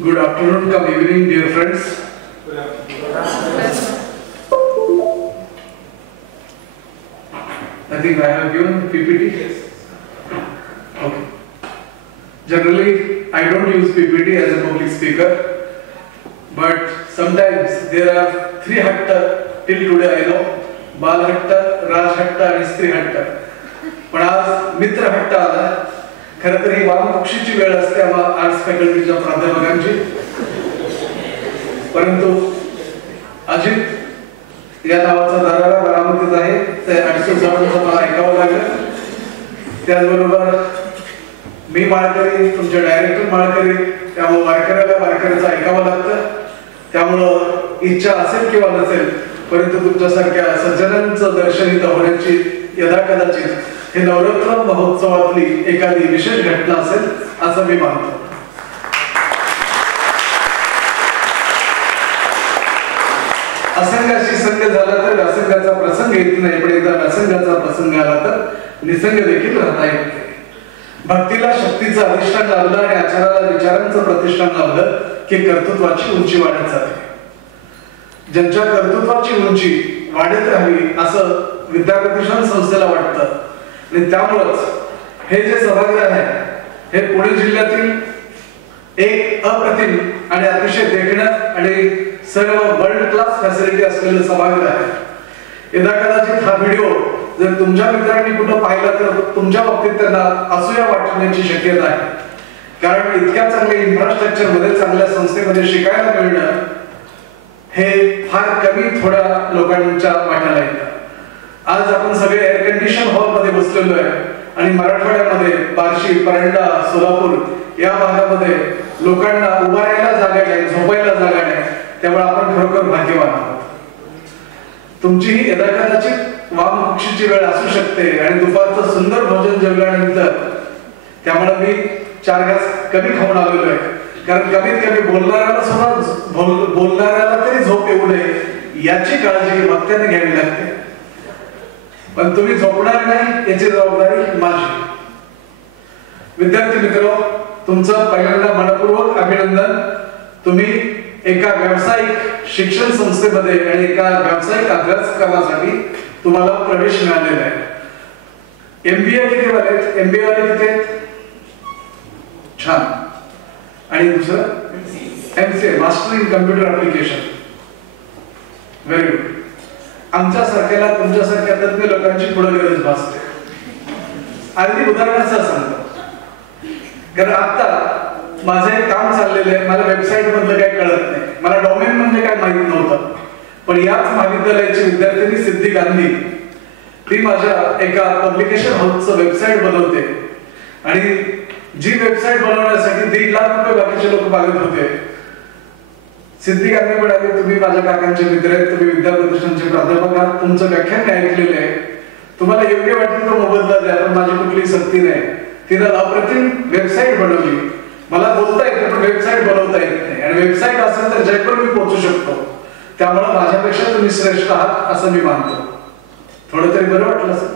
Good afternoon, come evening, dear friends. I think I have given PPT. Yes. Okay. Generally, I don't use PPT as a public speaker, but sometimes there are three hatta till today I know: Bal hatta, Raj hatta and Stri hatta. पण आज मित्र हट्ट आला. खरं तर ही वामपक्षीची वेळ असते arts फॅकल्टीच्या प्राध्यापकांची, परंतु अजित या नावाचा दरारा बरामतीत आहे. ते 800 जणांचं मला ऐकावं लागलं. त्याचबरोबर मी माळकरी, तुमचे डायरेक्टर माळकरी, त्यामुळे वारकऱ्याचं ऐकावं लागतं. त्यामुळं इच्छा असेल किंवा नसेल, परंतु तुमच्यासारख्या सज्जनांचं दर्शन इथं होण्याची यदाकदाचित हे नवरात्र महोत्सवातली एखादी विशेष घटना असेल असं मी मानतो. असंगाशी संग झाला तर व्यासंगाचा प्रसंग येत नाही, पण एकदा व्यासंगाचा प्रसंग आला तर निसंग देखील राहता येत नाही. भक्तीला शक्तीचं अधिष्ठान लाभलं आणि आचाराला विचारांचं प्रतिष्ठान लाभलं की कर्तृत्वाची उंची वाढत जाते. ज्यांच्या कर्तृत्वाची उंची वाढत राहावी असं विद्याप्रतिष्ठान संस्थेला वाटतं आणि त्यामुळेच हे जे सभागृह आहे हे पुणे जिल्ह्यातील एक अप्रतिम आणि अतिशय देखणं आणि सर्व वर्ल्ड क्लास फॅसिलिटी असलेलं सभागृह आहे. यदा कदाचित हा व्हिडिओ जर तुमच्या मित्रांनी कुठं पाहिला तर तुमच्या बाबतीत त्यांना असूया वाटण्याची शक्यता आहे, कारण इतक्या चांगल्या इन्फ्रास्ट्रक्चर मध्ये, चांगल्या संस्थेमध्ये शिकायला मिळणं हे फार कमी थोड्या लोकांच्या वाट्याला येतं. आज आपण सगळे एअर कंडिशन हॉल मध्ये बसलेलो आहे आणि मराठवाड्यामध्ये बार्शी, परंडा, सोलापूर या भागामध्ये लोकांना उभा राहायला जागा नाही, झोपायला जागा नाही. त्यामुळे आपण खरोखर भाग्यवान आहोत. तुमची ही यदाकदाचित वामपक्षीची वेळ असू शकते आणि दुपारचं सुंदर भोजन जेवल्यानंतर, त्यामुळे मी 4 घास कमी खाऊन आलेलो आहे, कारण कमीत कमी बोलणाऱ्याला तरी झोप येऊ नये याची काळजी वक्त्याने घ्यावी लागते. पण तुम्ही झोपणार नाही याची जबाबदारी माझी. विद्यार्थी मित्र, तुमचं पहिल्यांदा मनपूर्वक अभिनंदन. तुम्ही एका व्यावसायिक शिक्षण संस्थेमध्ये आणि एका व्यावसायिक अभ्यासक्रमासाठी तुम्हाला प्रवेश मिळालेला आहे. MBA किती वाले? MBA वाले किती आहेत? छान. आणि दुसरं MCA, master in computer application. Very good. आमच्या सारख्याला तुमच्यासारख्या तज्ञ लोकांची पुढे गरज भासते. अगदी उदाहरणाचं सांगतो, कारण आता माझं एक काम चाललेलं आहे. मला वेबसाईट मधलं काही कळत नाही, मला डोमेन म्हणजे काय माहित नव्हतं. पण याच महाविद्यालयाची विद्यार्थिनी सिद्धी गांधी, ती माझ्या एका पब्लिकेशन हाऊसचं वेबसाईट बनवते आणि जी वेबसाईट बनवण्यासाठी 1.5 लाख रुपये बाकीचे लोक मागत होते. सिद्धी गांधी म्हणाले, तुम्ही माझ्या काकांचे मित्र आहेत, तुम्ही विद्याप्रतिष्ठानचे प्राध्यापक आहात, तुमचं व्याख्यान मी ऐकलेलं आहे, तुम्हाला योग्य वाटेल तो मोबदला द्या, पण माझी कुठली सक्ती नाही. तिनं अप्रतिम वेबसाईट बनवली. मला बोलता येतं पण वेबसाईट बनवता येत नाही, आणि वेबसाईट असेल तर जगभर मी पोहोचू शकतो. त्यामुळे माझ्यापेक्षा तुम्ही श्रेष्ठ आहात असं मी मानतो. थोडं तरी बरं वाटलं असं.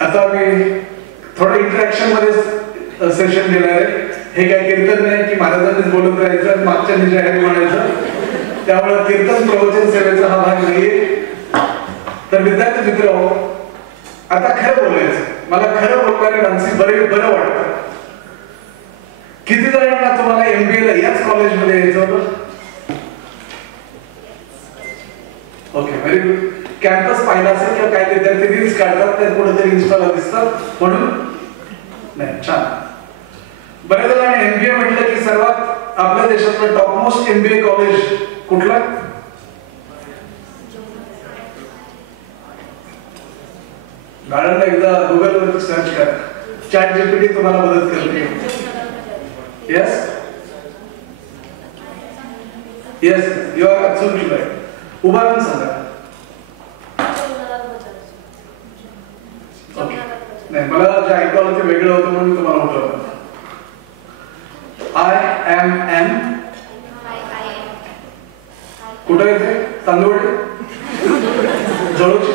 आता मी थोडं इंटरॅक्शन मध्ये सेशन देणार आहे. हे काय कीर्तन नाही की महाराजांनीच बोलत राहायचं, मागच्या जाहीर म्हणायचं. त्यामुळे कीर्तन प्रवचन सेवेचा हा भाग नाहीये. तर विद्यार्थी मित्र, आता खरं बोलायचं, मला खरं बोलणारी माणसे बरं वाटतं. किती जणांना तुम्हाला MBA ला याच कॉलेजमध्ये यायचं होतं? Okay, very good. कॅम्पस पाहिला असेल किंवा काही विद्यार्थी रील्स काढतात, त्यात कुठेतरी इन्स्टाला दिसतात म्हणून नाही. छान. बऱ्याच जणांनी MBA म्हटलं की सर्वात आपल्या देशातलं टॉप मोस्ट MBA कॉलेज कुठलं? गाड्यांना एकदा गुगल वर सर्च करा. ChatGPT तुम्हाला मदत करते. Yes yes, you are absolutely right. उदाहरण सांगा. नाही, मला जे ऐकू आलं ते वेगळं होतं म्हणून तुम्हाला उठवलं. IMM कुठे येते? तांदूळ जळूची,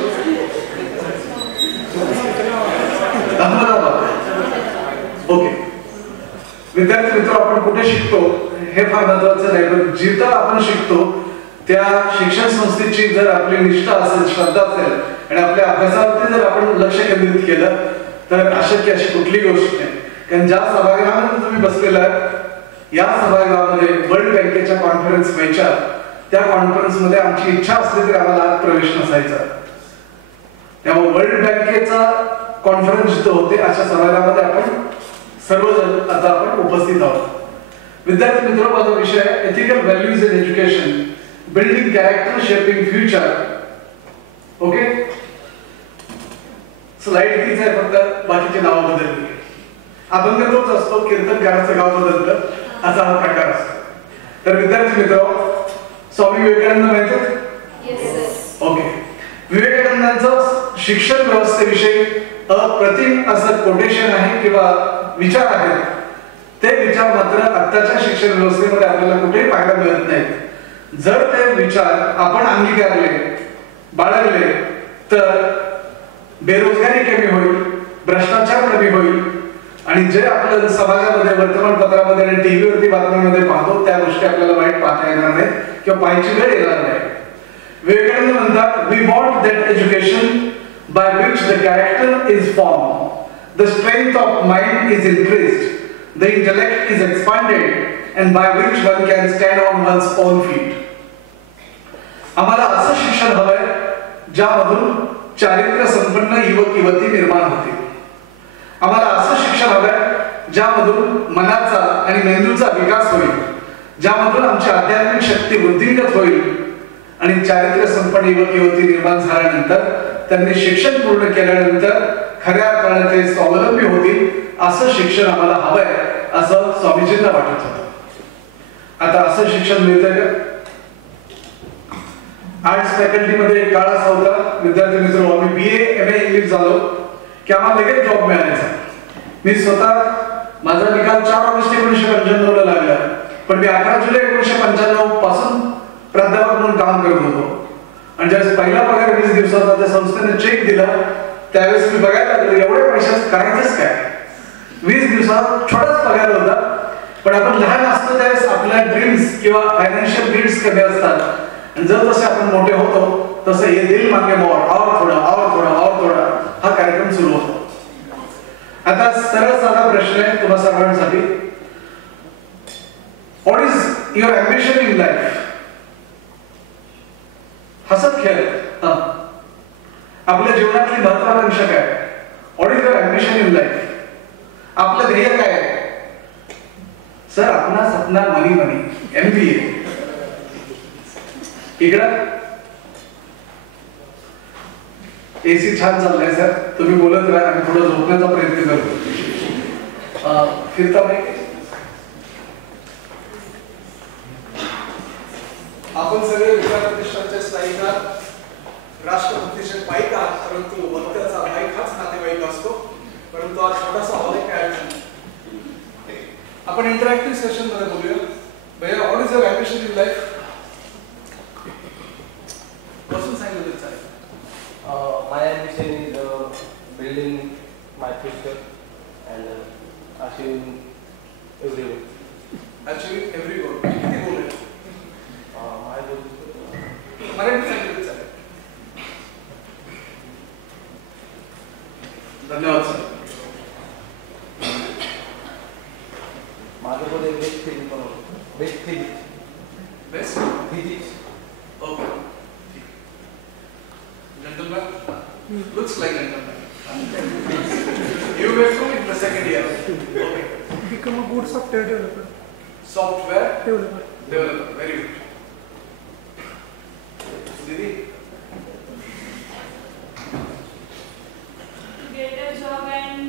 अहमदाबाद. विद्यार्थी मित्र, आपण कुठे शिकतो हे फार महत्वाचं नाही, पण जिथं आपण शिकतो त्या शिक्षण संस्थेची जर आपली निष्ठा असेल, श्रद्धा असेल आणि आपल्या अभ्यासावरती जर आपण लक्ष केंद्रित केलं तर अशक्य अशी कुठली गोष्ट नाही. कारण ज्या सभागृहामध्ये तुम्ही बसलेला आहात या सभागृहामध्ये वर्ल्ड बँकेच्या कॉन्फरन्स व्हायच्या, त्या कॉन्फरन्समध्ये आमची इच्छा असली तरी आम्हाला आत प्रवेश नसायचा. त्यामुळे वर्ल्ड बँकेचा कॉन्फरन्स जिथं होते अशा सभागृहामध्ये आपण सर्वजण आता आपण उपस्थित आहोत. विद्यार्थी मित्र, माझा विषय आहे ethical values in education, building character, shaping future. Okay, slide तीच आहे, फक्त बाकीचे नाव बदलली. अभंग तोच असतो, कीर्तनकाराचं गाव बदलतं, असा हा प्रकार असतो. तर विद्यार्थी मित्र, स्वामी विवेकानंद माहिती आहे? ओके, विवेकानंदांचं शिक्षण व्यवस्थेविषयी अप्रतिम असं कोटेशन आहे किंवा विचार आहेत. ते विचार मात्र आताच्या शिक्षण व्यवस्थेमध्ये आपल्याला कुठेही पाहायला मिळत नाहीत. जर ते विचार आपण अंगीकारले, बाळगले तर बेरोजगारी कमी होईल, भ्रष्टाचार कमी होईल आणि जे आपल्या समाजामध्ये, वर्तमानपत्रामध्ये आणि टीव्हीवरती बातम्यांमध्ये पाहतो त्या गोष्टी आपल्याला वाईट पाहता येणार नाही किंवा पाहायची वेळ येणार नाही. विवेकानंद म्हणतात, we want that education by which the character is form, the strength of mind is increased, the intellect is expanded and by which one can stand on one's own feet. आम्हाला असं शिक्षण हवंय ज्यामधून चारित्र्य संपन्न युवक युवती निर्माण होतील. आम्हाला असं शिक्षण हवंय ज्यामधून मनाचा आणि मेंदूचा विकास होईल, ज्यामधून आमची आध्यात्मिक शक्ती वृद्धिंगत होईल आणि चारित्र्य संपन्न युवक युवती निर्माण झाल्यानंतर त्यांनी शिक्षण पूर्ण केल्यानंतर खऱ्या अर्थाने ते स्वावलंबी होतील. असं शिक्षण आम्हाला हवंय असं स्वामीजींना वाटत होतं. आता असं शिक्षण मिळतंय का? आर्ट्स फॅकल्टी मध्ये एक काळ असा होता, विद्यार्थी मित्र, आम्ही BA MA इंग्लिश झालो की आम्हाला लगेच जॉब मिळायचा. मी स्वतः माझा निकाल 4 ऑगस्ट 1995 ला लागला, पण मी 11 जुलै 1995 पासून प्राध्यापक म्हणून काम करत होतो. आणि ज्यावेळेस पहिला पगार 20 दिवसाचा त्या संस्थेने चेक दिला त्यावेळेस मी बघायला लागलो एवढ्या पैशात करायचंच काय. 20 दिवसात छोटाच पगार होता, पण आपण लहान असतो त्यावेळेस आपल्या ड्रीम्स किंवा फायनान्शियल नीड्स कमी असतात आणि जर जसे आपण मोठे होतो तसं हे दिल मागे मोर, और थोडा और थोडा और थोडा हा कार्यक्रम सुरू होतो. आता सरळ साधा प्रश्न आहे तुम्हा सर्वांसाठी, what is your ambition in life? हसत खेळत आपल्या जीवनातली महत्वाकांक्षा काय? What is your ambition in life? आपलं ध्येय काय आहे? सर अपना सपना मनी मनी MBA. इकडं AC छान चाललाय सर, तुम्ही बोलत राहा आणि थोडं झोपण्याचा प्रयत्न करतो. फिरता नाही आपण सगळे विचार प्रतिष्ठानच्या स्थायिका, राष्ट्रभक्तीचे पाईक आहात, परंतु वक्त्याचा माईक हाच नातेवाईक असतो. परंतु आज छोटासा हॉल आहे, काय अडचण. आपण इंटरॅक्टिव्ह सेशन मध्ये बोलूया. भैया, what is your ambition in life? बसून सांगितलं तरी चालेल. My ambition is building my future and achieving every goal. Achieving every goal. किती गोल आहे? My goal is मराठी सांगितलं तरी चालेल. धन्यवाद सर. माझं गोल आहे बेस्ट फिजिक्स बनवणं. Best physics. Best physics. Okay. Gentleman, looks like gentleman. You were from in the second year. Okay. Become a good software developer. Software Developer. developer. Very good. Didi? Get a job and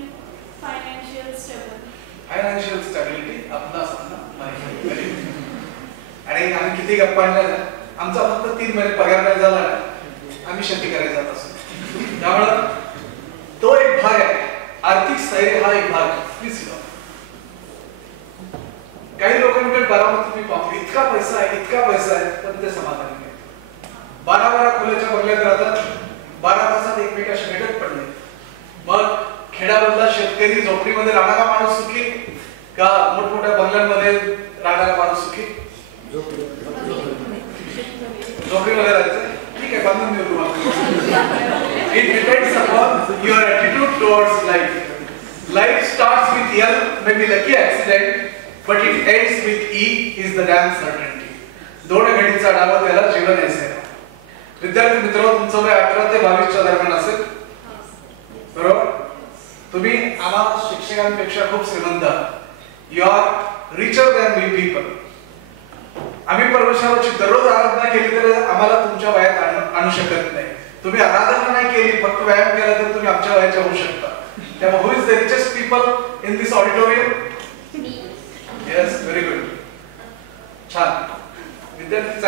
financial stability. Financial stability. Apna Sapna money. Very good. आणि आम्ही किती गप्पा आणल्या, आमचा फक्त 3 महिने पगार नाही झाला, आम्ही शेती करायला जात असतो. त्यामुळे तो एक भाग आहे, आर्थिक स्थैर्य हा एक भाग. प्लीज काही लोकांकडे बारामती मी पाहतो, इतका पैसा आहे पण ते समाधानी नाही. 12 खोल्याच्या बंगल्यात राहतात, 12 तासात एकमेकाशी भेटत पण नाही. मग खेड्यामधला शेतकरी, झोपडीमध्ये राहणारा माणूस सुखी, का मोठमोठ्या बंगल्यांमध्ये राहणारा माणूस सुखी? नोकरीमध्ये राहायचं ठीक आहे, बांधून देऊ तुम्हाला. It depends upon your attitude towards life. Life starts with L, maybe lucky accident, but it ends with E is the damn certainty. दोन घडीचा डाव त्याला जीवन असेल. विद्यार्थी मित्र, तुमचं वय 18 ते 22 च्या दरम्यान असेल, बरोबर? तुम्ही आम्हा शिक्षकांपेक्षा खूप श्रीमंत आहात. You are richer than we people. आम्ही परमेश्वराची दररोज आराधना केली तर आम्हाला तुमच्या वयात आणू शकत नाही. तुम्ही आराधना नाही केली, फक्त व्यायाम केला तर तुम्ही आमच्या वयाचे होऊ शकता. त्यामुळे who is the richest people in this auditorium? Yes, very good. छान. विद्यार्थी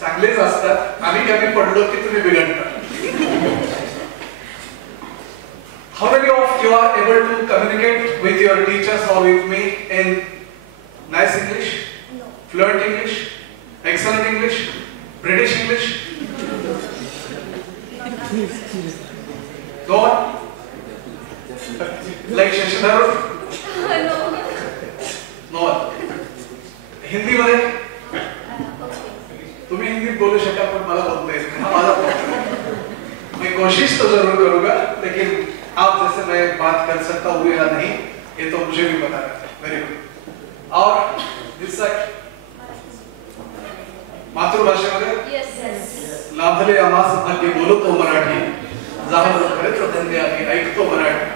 चांगलेच असतात. आम्ही कमी पडलो की तुम्ही बिघडता. How many of you are able to communicate with your teachers or with me in nice English? No. Fluent English? Excellent English? British English? Go on. Like Shashidhar? No. No. Hindi मध्ये तुम्ही हिंदी बोलू शकता पण मला बोलता येत नहीं. हाँ, माझा प्रॉब्लम. मैं कोशिश तो जरूर करूंगा, लेकिन आप जैसे मैं बात कर सकता हूँ या नहीं ये तो मुझे भी पता है. Very good. और दिस साइड मातृभाषेमध्ये लाभले आम्हास भाग्य बोलतो मराठी, जाहल खरेच धन्य आहे ऐकतो मराठी.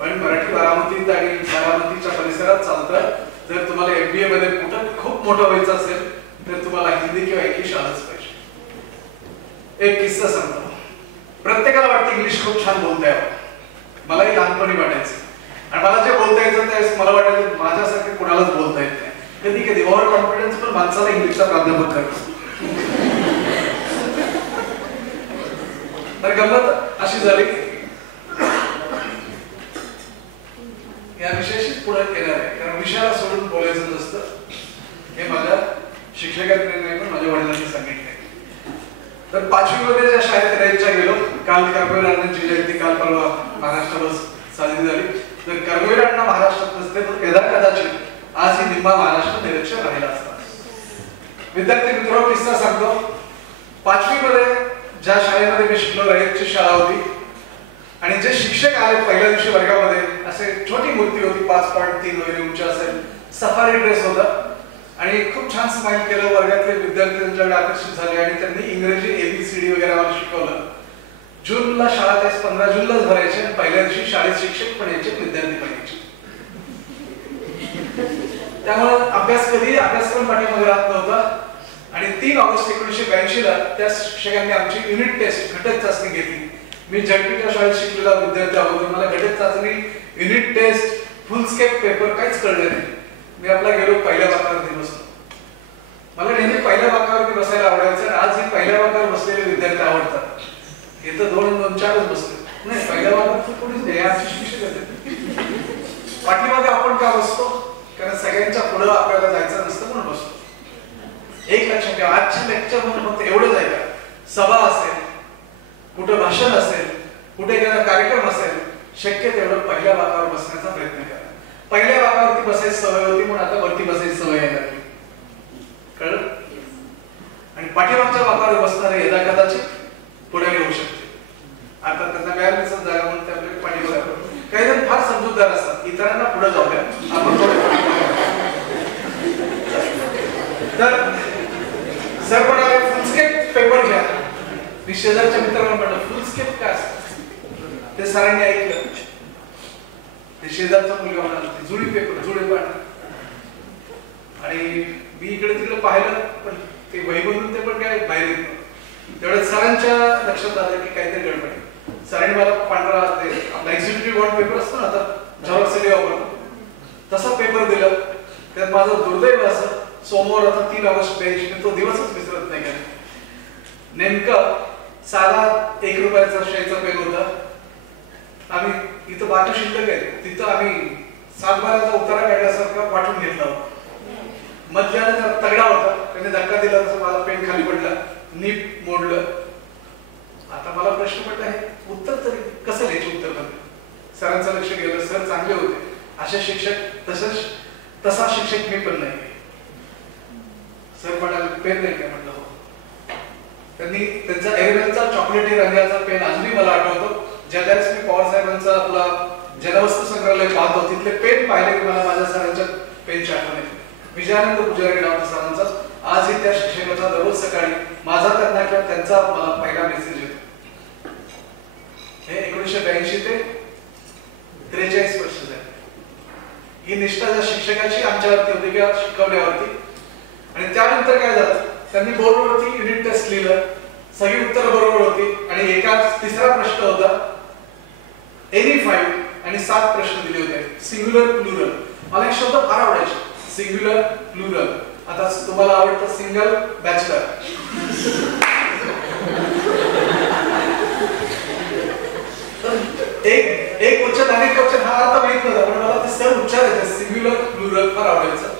पण मराठी बारामतीत आणि बारामतीच्या परिसरात चालतं. जर तुम्हाला MBA मध्ये कुठं खूप मोठं व्हायचं असेल तर तुम्हाला हिंदी किंवा इंग्लिश आलंच पाहिजे. एक किस्सा सांगतो. प्रत्येकाला वाटतं इंग्लिश खूप छान बोलता यावं. मलाही लहानपणी वाटायचं आणि मला जे बोलता यायचं त्यावेळेस मला वाटायचं माझ्यासारखे कुणालाच बोलता येत नाही. कधी कधी ओव्हर कॉन्फिडन्स पण माणसाला इंग्लिशचा प्राध्यापक करतो. तर गंमत अशी झाली, या विषयाशीच पुढे येणार आहे कारण विषयाला सोडून बोलायचं नसतं हे माझ्या शिक्षकांनी नाही पण माझ्या वडिलांनी सांगितलंय. तर 5वी मध्ये ज्या शाळेत राहायच्या गेलो, काल कर्मवीरांची जयंती काल परवा महाराष्ट्रावर साजरी झाली. तर कर्मवीरांना महाराष्ट्रात नसते तर कदाचित आज ही निम्मा महाराष्ट्र निरक्षर राहिला असता. विद्यार्थी मित्र, किस्सा सांगतो. 5वी मध्ये ज्या शाळेमध्ये मी शिकलो रयतची शाळा होती आणि जे शिक्षक आले पहिल्या दिवशी वर्गामध्ये असे छोटी मूर्ती होती 5.3 वगैरे उंची असेल, सफारी ड्रेस होता आणि खूप छान स्माइल केलं. वर्गातले विद्यार्थी त्यांच्याकडे आकर्षित झाले आणि त्यांनी इंग्रजी ABCD वगैरे आम्हाला शिकवलं. जूनला शाळा त्याच 15 जूनलाच भरायचे आणि पहिल्या दिवशी शाळेत शिक्षक पण यायचे, विद्यार्थी पण यायचे. त्यामुळे अभ्यासक्रम पाठीमागे राहत नव्हता. आणि 3 ऑगस्ट 1982 ला त्या शिक्षकांनी आमची युनिट टेस्ट घटक चाचणी घेतली. मी झडपीच्या शाळेत शिकलेला विद्यार्थी अगोदर मला घटक चाचणी, युनिट टेस्ट, फुल स्केप पेपर काहीच कळलं नाही. मी आपला गेलो पहिल्या बाकावरती बसलो. मला नेहमी पहिल्या बाकावरती बसायला आवडायचं आणि आज हे पहिल्या बाकावर बसलेले विद्यार्थी आवडतात. हे तर 2-4च बसले नाही, पहिल्या बाकावर कोणीच नाही. आमचे शिक्षक होते. पाठीमागे आपण का बसतो? कारण सगळ्यांच्या पुढे आपल्याला जायचं नसतं म्हणून बसतो. एक लक्षात ठेवा, आजच्या लेक्चर मध्ये फक्त एवढंच आहे का सभा असेल, कुठं भाषण असेल, कुठे एखादा कार्यक्रम असेल, शक्य तेवढं पहिल्या बाकावर बसण्याचा प्रयत्न करा. पहिल्या बाकावरती बसायची सवय होती म्हणून आता वरती बसायची सवय यायला लागली. कळलं? आणि पाठीमागच्या बाकावर बसणारे यदा कदाचित पुढे येऊ शकते. आता त्यांना मिळाली जागा म्हणून ते आपल्याला पाठीमागे. काही जण फार समजूतदार असतात, इतरांना पुढे जाऊ द्या, आपण तर सर म्हणाले फुलस्केप पेपर घ्या. मी शेजारच्या मित्रांना म्हटलं फुलस्केप काय असतं? ते सरांनी ऐकलं. ते शेजारचा मुलगा म्हणाला जुळी पेपर, जुळे पाठ. आणि मी इकडे तिकडे पाहिलं पण ते वही बनवून ते पण काय बाहेर येत. तेवढ्यात सरांच्या लक्षात आलं की काहीतरी गडबड. सरांनी मला पांढरा ते आपला एक्झिक्युटिव्ह बॉन्ड पेपर असतो ना, आता झेरॉक्स साठी वापरतो तसा पेपर दिला. त्यात माझं दुर्दैव असं सोमवार आता 3 ऑगस्ट मी तो दिवसच विसरत नाही. नेमकं साधा 1 रुपयाचा शाईचा पेन होता. आम्ही इथं बाकी शिल्लक आहे तिथं आम्ही 7-12चा उतारा काढल्यासारखा वाटून घेतला होता. मधल्याला जरा तगडा होता, त्याने धक्का दिला तसं मला पेन खाली पडला, नीट मोडलं. आता मला प्रश्न पडला आहे उत्तर तरी कसं लिहायचं? उत्तर मध्ये सरांचं लक्ष गेलं, सर चांगले होते, असे शिक्षक तसा शिक्षक मी पण नाही. सर म्हणाले पेन नाही काय? म्हटलं हो. त्यांनी त्यांचा एअरवेलचा चॉकलेटी रंगाचा पेन अजूनही मला आठवतो. ज्यावेळेस मी पवार साहेबांचा आपला जनवस्तू संग्रहालय पाहतो तिथले पेन पाहिले की मला माझ्या सरांच्या पेनची आठवण येते. विजयानंद पुजारी डॉक्टर सरांचा आजही त्या शिक्षकाचा दररोज सकाळी माझा त्यांना किंवा त्यांचा मला पहिला मेसेज येतो. हे 1982 ते 43 वर्ष झाली. ही निष्ठा ज्या शिक्षकाची आमच्यावरती होती किंवा शिकवण्यावरती. आणि त्यानंतर काय झालं, त्यांनी बोर्डवरती युनिट टेस्ट लिहिलं, सगळी उत्तरं बरोबर होती आणि एका तिसरा प्रश्न होता एनी 5 आणि 7 प्रश्न दिले होते सिंग्युलर प्लुरल. मला एक शब्द फार आवडायचे, सिंग्युलर प्लुरल. आता तुम्हाला आवडतं सिंगल बॅचलर, एक वचन अनेक वचन हा अर्थ माहित नव्हता, पण मला ते सर उच्चारायचे सिंग्युलर प्लुरल फार आवडायचं.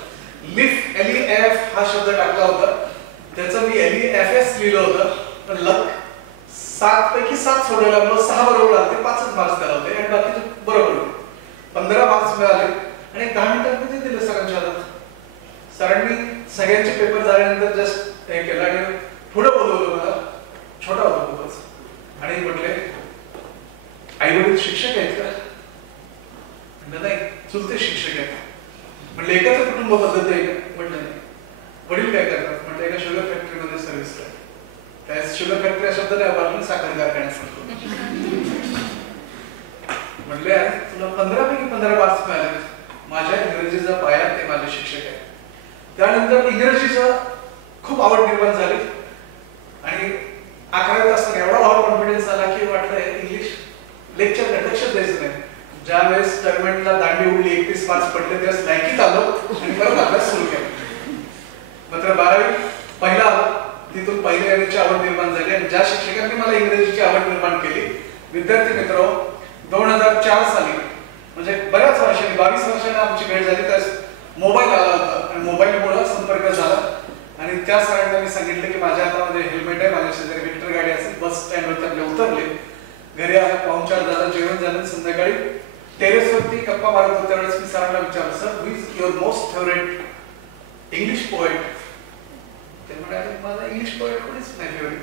लिफ LEF हा शब्द टाकला होता, त्याचं मी LEFS लिहिलं होतं, पण लक 7 पैकी 7 सोडवला, मला 6 बरोबर आले, 5च मार्क्स त्याला होते आणि बाकीचे बरोबर होते. 15 मार्क्स मिळाले आणि 10 मिनिटांमध्ये दिले सरांच्या हातात. सरांनी सगळ्यांचे पेपर झाल्यानंतर जस्ट हे केलं आणि पुढे बोलवलं मला. छोटा होता खूपच आणि म्हटले आई वडील शिक्षक आहेत का? म्हटलं नाही, चुलते शिक्षक आहेत. म्हटलं एकाच कुटुंब पद्धत आहे का? म्हटलं नाही. वडील काय करतात? म्हटलं एका शुगर फॅक्टरीमध्ये सर्व्हिस करतात. त्या शुगर फॅक्टरी हा शब्द नाही वापरला, साखर कारखान्यात सांगतो. म्हटले अरे तुला 15 पैकी 15 मार्क्स मिळाले. माझ्या इंग्रजीचा पाया ते माझे शिक्षक आहेत. त्यानंतर इंग्रजीचं खूप आवड निर्माण झाली आणि 11वीत असताना एवढा ओव्हर कॉन्फिडन्स आला की वाटलं इंग्लिश लेक्चर लक्षच द्यायचं नाही. ज्या वेळेस टर्मिनलला दांडी उडली 31 मार्क्स पडले त्यावेळेस लायकीत आलो आणि परत अभ्यास सुरू केला. मात्र 12वी पहिला आलो, तिथून पहिल्या येण्याची आवड निर्माण झाली आणि ज्या शिक्षकांनी मला इंग्रजीची आवड निर्माण केली, विद्यार्थी मित्र 2004 साली म्हणजे बऱ्याच वर्षांनी 22 वर्षांनी आमची भेट झाली. त्यास मोबाईल आला होता आणि मोबाईलमुळे संपर्क झाला आणि त्या सरांना मी सांगितलं की माझ्या हातामध्ये हेल्मेट आहे, माझ्या शेजारी व्हिक्टर गाडी असेल. बस स्टँडवरती आपले उतरले, घरी आला, पाहुणचार झाला, जेवण झालं. संध्याकाळी टेरेसवरती गप्पा मारत होत्या वेळेस मी सरांना विचारलं, sir who is your most favourite English poet? ते म्हणाले माझा इंग्लिश पोएट कोणीच नाही फेवरेट.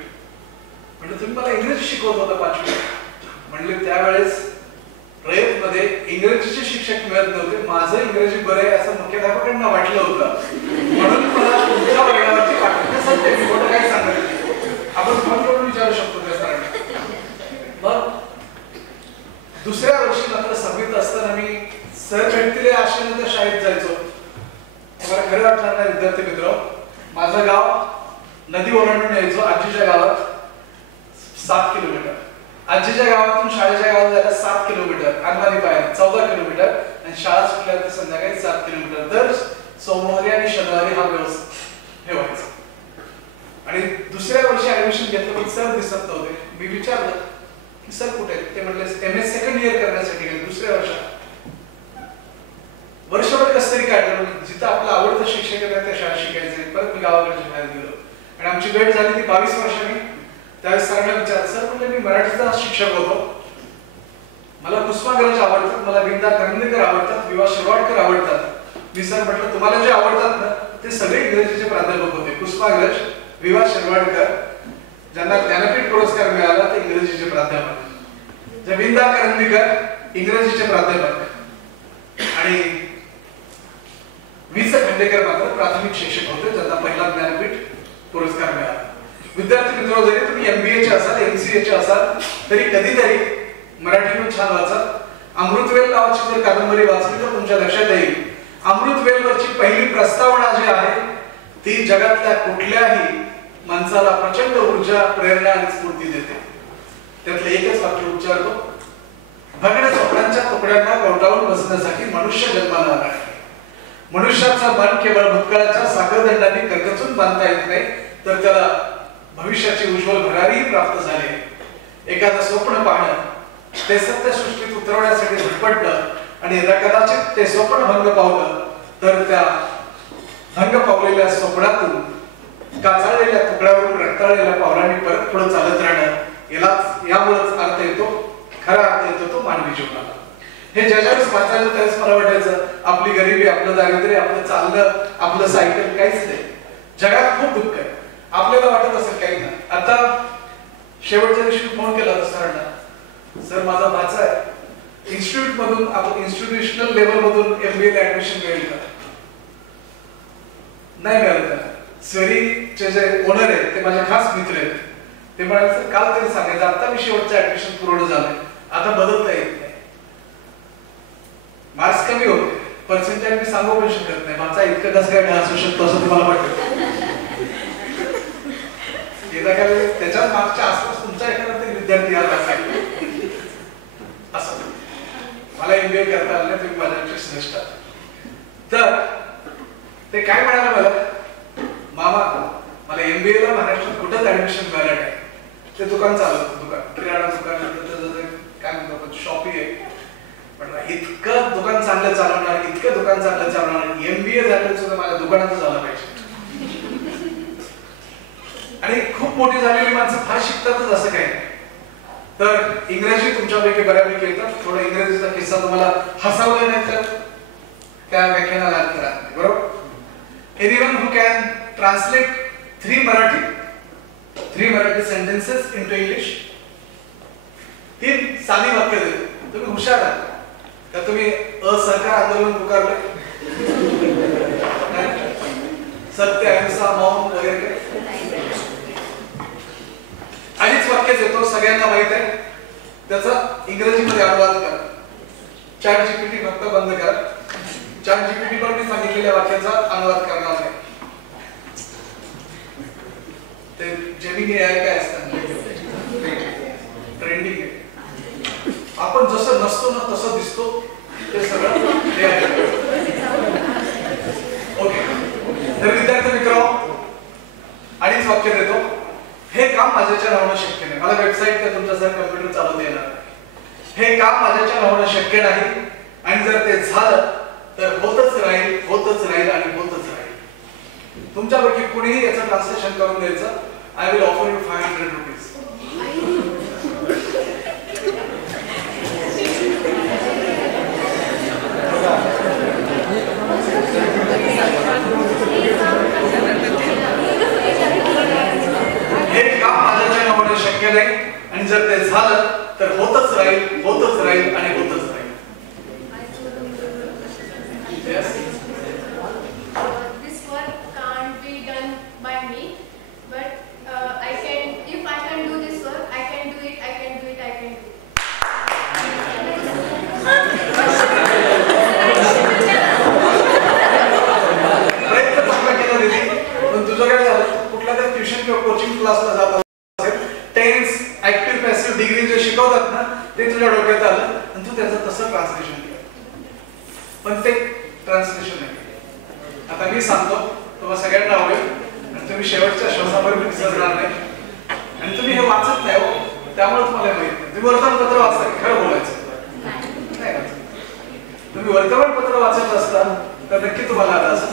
म्हणजे तुम्ही मला इंग्रजी शिकवत होता 5वी. म्हणले त्यावेळेस प्रयत्नमध्ये इंग्रजीचे शिक्षक मिळत नव्हते, माझं इंग्रजी बरं आहे असं मुख्याध्यापकांना वाटलं होतं, म्हणून मला तुमच्या वर्गावरती पाठवण्यासाठी मी मोठं काही सांगत नाही. आपण फोन करून विचारू शकतो त्या सरांना. मग दुसऱ्या वर्षी मात्र 6वीत असताना मी सर भेटतील आशेने त्या शाळेत जायचो. मला खरं वाटणार नाही विद्यार्थी मित्र, माझं गाव नदी ओलांडून यायचो आजीच्या गावात 7 किलोमीटर. आजीच्या गावातून शाळेच्या गावात जायला 7 किलोमीटर, अनवाणी पायऱ्या 14 किलोमीटर आणि शाळा सुटल्यानंतर संध्याकाळी 7 किलोमीटर. दर सोमवारी आणि शनिवारी हा व्यवस्था ठेवायचा. आणि दुसऱ्या वर्षी ऍडमिशन घेतलं पण सर दिसत नव्हते. मी विचारलं की सर कुठे आहेत? ते म्हटले MS सेकंड इयर करण्यासाठी गेले. दुसऱ्या वर्षात वर्षभर कसं तरी काढलं, जिथं आपलं आवडतं शिक्षक आहे त्या शाळेत शिकायचे. परत मी गावाकडच्या शाळेत गेलो आणि आमची भेट झाली ती 22 वर्षांनी. त्यावेळेस सरांना विचारलं, सर म्हटलं मी मराठीचा शिक्षक होतो, मला कुसुमाग्रज आवडतात, मला विंदा करंदीकर आवडतात, विवा शिरवाडकर आवडतात. मी सर म्हटलं तुम्हाला जे आवडतात ना ते सगळे इंग्रजीचे प्राध्यापक होते. कुसुमाग्रज, विवा शिरवाडकर ज्यांना ज्ञानपीठ पुरस्कार मिळाला ते इंग्रजीचे प्राध्यापक, विंदा करंदीकर इंग्रजीचे प्राध्यापक आणि वी. स. खांडेकर मात्र प्राथमिक शिक्षक होते ज्यांना पहिला ज्ञानपीठ पुरस्कार मिळाला. विद्यार्थी मित्र, जरी तुम्ही MBA चे असाल, MCA चे असाल तरी कधीतरी मराठीतून छान वाचा. अमृतवेल नावाची जर कादंबरी वाचली तर तुमच्या लक्षात येईल अमृतवेलवरची पहिली प्रस्तावना जी आहे ती जगातल्या कुठल्याही माणसाला प्रचंड ऊर्जा, प्रेरणा आणि स्फूर्ती देते. त्यातलं एकच वाक्य उच्चारतो, भगड स्वप्नांच्या तुकड्यांना कवटाळून बसण्यासाठी मनुष्य जन्माला आला आहे. मनुष्याचं मन केवळ भूतकाळाच्या साखळदंडाने करकचून बांधता येत नाही, तर त्याला भविष्याची उज्ज्वल भरारी प्राप्त झाली. एखादं स्वप्न पाहणं, ते सत्य सृष्टीत उतरवण्यासाठी झटपटलं आणि कदाचित ते स्वप्न भंग पावलं तर त्या भंग पावलेल्या स्वप्नातून काचाळलेल्या तुकड्यावरून रक्ताळलेल्या पावलांनी परत पुढे चालत राहणं, यामुळेच अर्थ येतो, खरा अर्थ येतो तो मानवी जीवनाला. हे ज्यावेळेस वाचायचं त्यावेळेस मला वाटायचं आपली गरिबी, आपलं दारिद्र्य, आपलं चाललं, आपलं सायकल काहीच नाही. जगात खूप दुःख आहे. आपल्याला वाटत असेल काही नाही. आता शेवटच्या दिवशी फोन केला होता सरांना, सर माझा भाचा आहे, इन्स्टिट्यूट मधून आपण इन्स्टिट्यूशनल लेवल मधून MBA ला ऍडमिशन मिळेल का? नाही मिळालं त्याला. स्वेरीचे जे ओनर आहेत ते माझे खास मित्र आहेत. ते म्हणाले सर काल तरी सांगायचं, आता मी शेवटचं ऍडमिशन पूर्ण झालंय, आता बदलता येत नाही. मार्क्स कमी होते, पर्सेंटेज मी सांगू पण शकत नाही. माझा इतकं कसं काय असू शकतो असं तुम्हाला वाटतं? त्याच्याच मागच्या आसपास तुमचा एखादा तरी विद्यार्थी आला असेल असं. मला MBA करता आलं नाही, तुम्ही माझ्यापेक्षा श्रेष्ठ. तर ते काय म्हणाले मला, मामा मला MBA ला महाराष्ट्रात कुठंच ऍडमिशन मिळालं नाही. ते दुकान चालवतं, दुकान किराणा दुकान, काय म्हणतो आपण शॉपी आहे. पण इतकं दुकान चांगलं चालवणार, इतकं दुकान चांगलं चालवणार, MBA झालं सुद्धा माझ्या दुकानातच झालं पाहिजे. आणि खूप मोठी झालेली माणसं फार शिकतातच असं काही नाही. तर इंग्रजी तुमच्यापैकी बऱ्यापैकी येतं. थोडं इंग्रजीचा किस्सा तुम्हाला हसावला नाही तर त्या व्याख्यानाला अर्थ राहत नाही, बरोबर? Anyone who can translate 3 Marathi sentences into English. 3 साधी वाक्य देतो. तुम्ही हुशार आहात का? तुम्ही असहकार आंदोलन पुकारलं, सत्य अहिंसा मौन वगैरे अडीच वाक्य देतो, सगळ्यांना माहित आहे. त्याचा इंग्रजीमध्ये अनुवाद करा. ChatGPT फक्त बंद करा. ChatGPT पण मी सांगितलेल्या वाक्याचा अनुवाद करणार नाही. ते जेमिनी AI काय असतं, ट्रेंडिंग आहे. आपण जसं नसतो ना तसं दिसतो, ते सगळं ओके. तर विद्यार्थी मित्रांनो, अडीच वाक्य देतो. हे काम माझ्याच्या नावानं शक्य नाही. मला वेबसाईट का तुमच्यासारखं कम्प्युटर चालवता येणार नाही. हे काम माझ्याच्या नावानं शक्य नाही. आणि जर ते झालं तर होतच राहील, होतच राहील आणि होतच राहील. तुमच्यापैकी कुणीही याचं ट्रान्सलेशन करून द्यायचं. I will offer you 500 rupees. हे काम माझ्याच्या नावाने शक्य नाही. आणि जर ते झालं तर होतच राहील, होतच राहील आणि होतच राहील. Yes. This work can't be done by me, but I can. If I can do this work, I can do it. I can do it. I can do it. प्रयत्न चांगला केला दीदी, पण तुझं काय झालं? कुठल्या तरी ट्युशन किंवा कोचिंग क्लासला जात असेल, टेन्स ऍक्टिव्ह पॅसिव्ह डिग्री जे शिकवतात ना ते तुझ्या डोक्यात आलं आणि तू त्याचं तसं ट्रान्सलेशन केलं. पण ते ट्रान्सलेशन आहे. आता मी सांगतो, तुम्हाला सगळ्यांना आवडेल आणि तुम्ही शेवटच्या श्वासापर्यंत विसरणार नाही. आणि तुम्ही हे वाचत नाही हो, त्यामुळे तुम्हाला माहित नाही. तुम्ही वर्तमानपत्र वाचता, खरं बोलायचं नाही का? तुम्ही वर्तमानपत्र वाचत असता तर नक्की तुम्हाला आलं असं,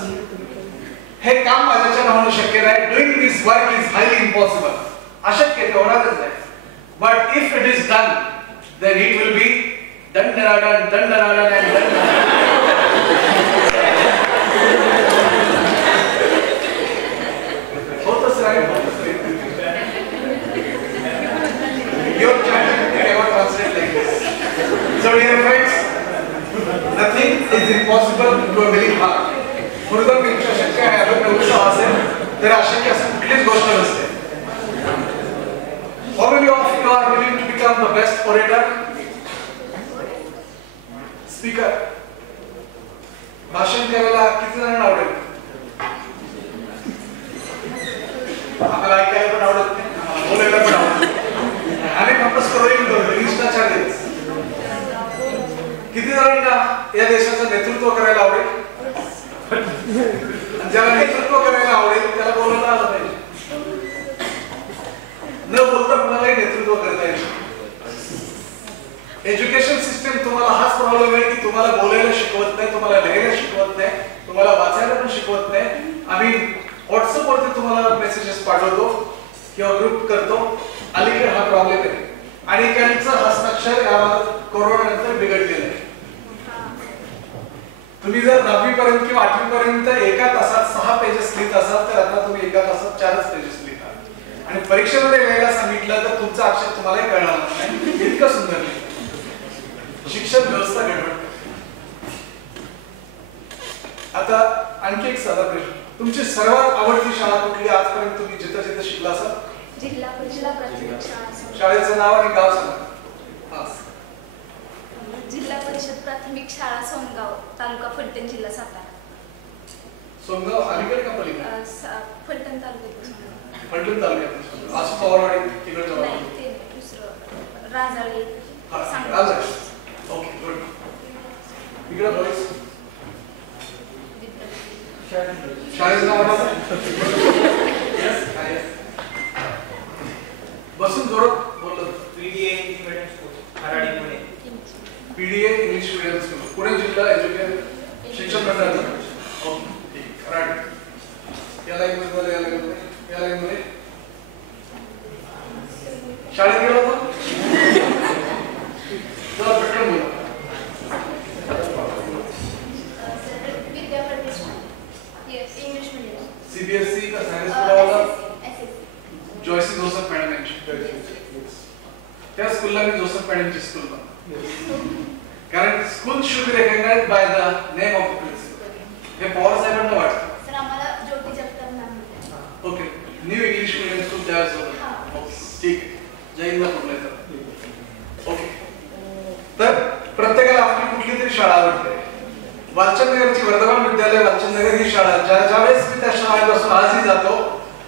हे काम माझ्याच्या नावानं शक्य नाही. Doing this work is highly impossible. अशक्य, ते होणारच नाही. But if it is done then it will be done done done done done and done. होतच राहील, होतच राहील. Your ChatGPT never translate like this. So dear friends, nothing is impossible to a willing heart. मृदंगपेक्षा शक्य आहे अभिप्राय उत्साह असेल तर अशक्य असं कुठलीच गोष्ट नसते. How many of you are willing to become the best orator? Speaker. भाषण करायला किती जणांना आवडेल? आम्हाला ऐकायला पण आवडत नाही, आम्हाला बोलायला पण आवडत नाही. आम्ही फक्त स्क्रोलिंग करतो, इंस्टाच्या रील्स. किती जणांना या देशाचं नेतृत्व करायला आवडेल? ज्याला नेतृत्व करायला आवडेल त्याला बोलायला आलं पाहिजे. न बोलता कुणालाही नेतृत्व करता येईल. एज्युकेशन सिस्टम तुम्हाला हाच प्रॉब्लेम आहे की तुम्हाला बोलायला शिकवत नाही, तुम्हाला लिहायला शिकवत नाही, तुम्हाला वाचायला पण शिकवत नाही. आम्ही व्हॉट्सअप वरती तुम्हाला मेसेजेस पाठवतो किंवा ग्रुप करतो. अलीकडे हा प्रॉब्लेम आहे आणि त्यांचं हस्ताक्षर यावर कोरोना नंतर बिघडलेलं आहे. तुम्ही जर 10वी पर्यंत किंवा 8वी पर्यंत एका तासात 6 पेजेस लिहित असाल तर आता तुम्ही एका तासात 4च पेजेस लिहिता आणि परीक्षेमध्ये लिहायला सांगितलं तर तुमचं अक्षर तुम्हालाही कळणार नाही. इतकं सुंदर लिहितं. शिक्षण व्यवस्था गडबड. आता आणखी एक साधा प्रश्न. तुमची सर्वात आवडती शाळा कुठली आजपर्यंत तुम्ही जिथं जिथं शिकला असाल? जिल्हा परिषद प्राथमिक शाळा. शाळेचं नाव आणि गाव सांगा. हा. जिल्हा परिषद प्राथमिक शाळा सोनगाव, तालुका फलटण, जिल्हा सातारा. सोनगाव अलीकडे का पलीकडे? फलटण तालुक्यात. फलटण तालुक्यात. असं पवारवाडी तिकडचं नाही, ते दुसरं राजाळे. राजाळे. Okay, good. इकडे बरेच शाळेचं नाव बसून जोरात बोलत. PDA English medium school, Kharadi, Pune. PDA English medium school, Pune जिल्हा एज्युकेशन शिक्षण मंडळ. ओके, खराडी. या लाईनमध्ये या लाईनमध्ये शाळेत गेला होता? चला पटकन बोला. CBSE का सायन्स वाला? जॉयसी जोसेफ मॅडम यांची. त्या स्कूलला मी जोसेफ मॅडमची स्कूल म्हणतो. कारण school should be recognised by the name of the principal. हे पवार साहेबांना वाटतं. सर आम्हाला Jyoti Jagtap ma'am. Okay, new English medium school त्यावेळेस होतं. ओके, ठीक आहे. जय हिंद म्हटलं. ओके, तर प्रत्येकाला आपली कुठली तरी शाळा आवडते. वालचंदनगरची वर्धमान विद्यालय वालचंदनगर ही शाळा ज्यावेळेस मी त्या शाळेपासून आजही जातो,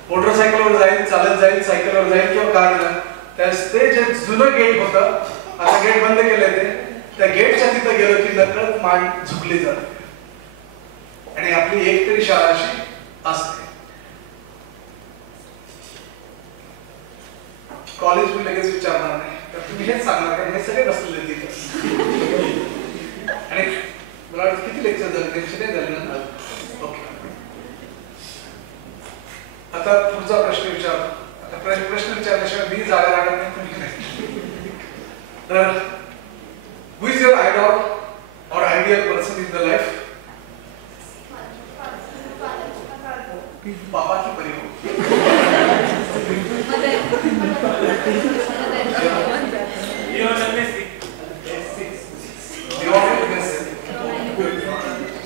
मोटरसायकलवर जाईल, चालत जाईल, सायकलवर जाईल किंवा कारनं, त्यावेळेस ते जे जुनं गेट होतं, आता गेट बंद केलंय ते, त्या गेटच्या तिथं गेलो की नकळत मान झुकली जाते. आणि आपली एक तरी शाळा अशी असते. कॉलेज मी लगेच विचारणार नाही, तर तुम्ही हेच सांगणार का हे सगळे बसलेले तिथं. आणि मला वाटतं किती लेक्चर झाले? लेक्चर नाही झाले ना? ओके. आता पुढचा प्रश्न विचार. आता प्रश्न विचारल्याशिवाय मी जागा राहणार नाही. तर who is your idol or ideal person in the life? पापा की परी हो.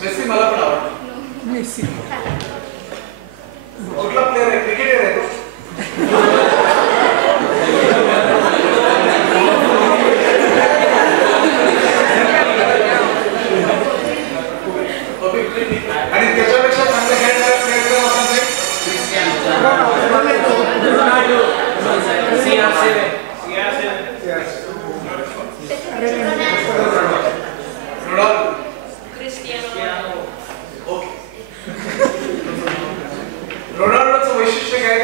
मेसी मला पण आवडतो. मेसी. कुठला प्लेअर आहे? क्रिकेटर आहे तो. आणि त्याच्यापेक्षा चांगला खेळणारा प्लेअर कोण असेल? रोनाल्डो. ओके. रोनाल्डोचं वैशिष्ट्य काय?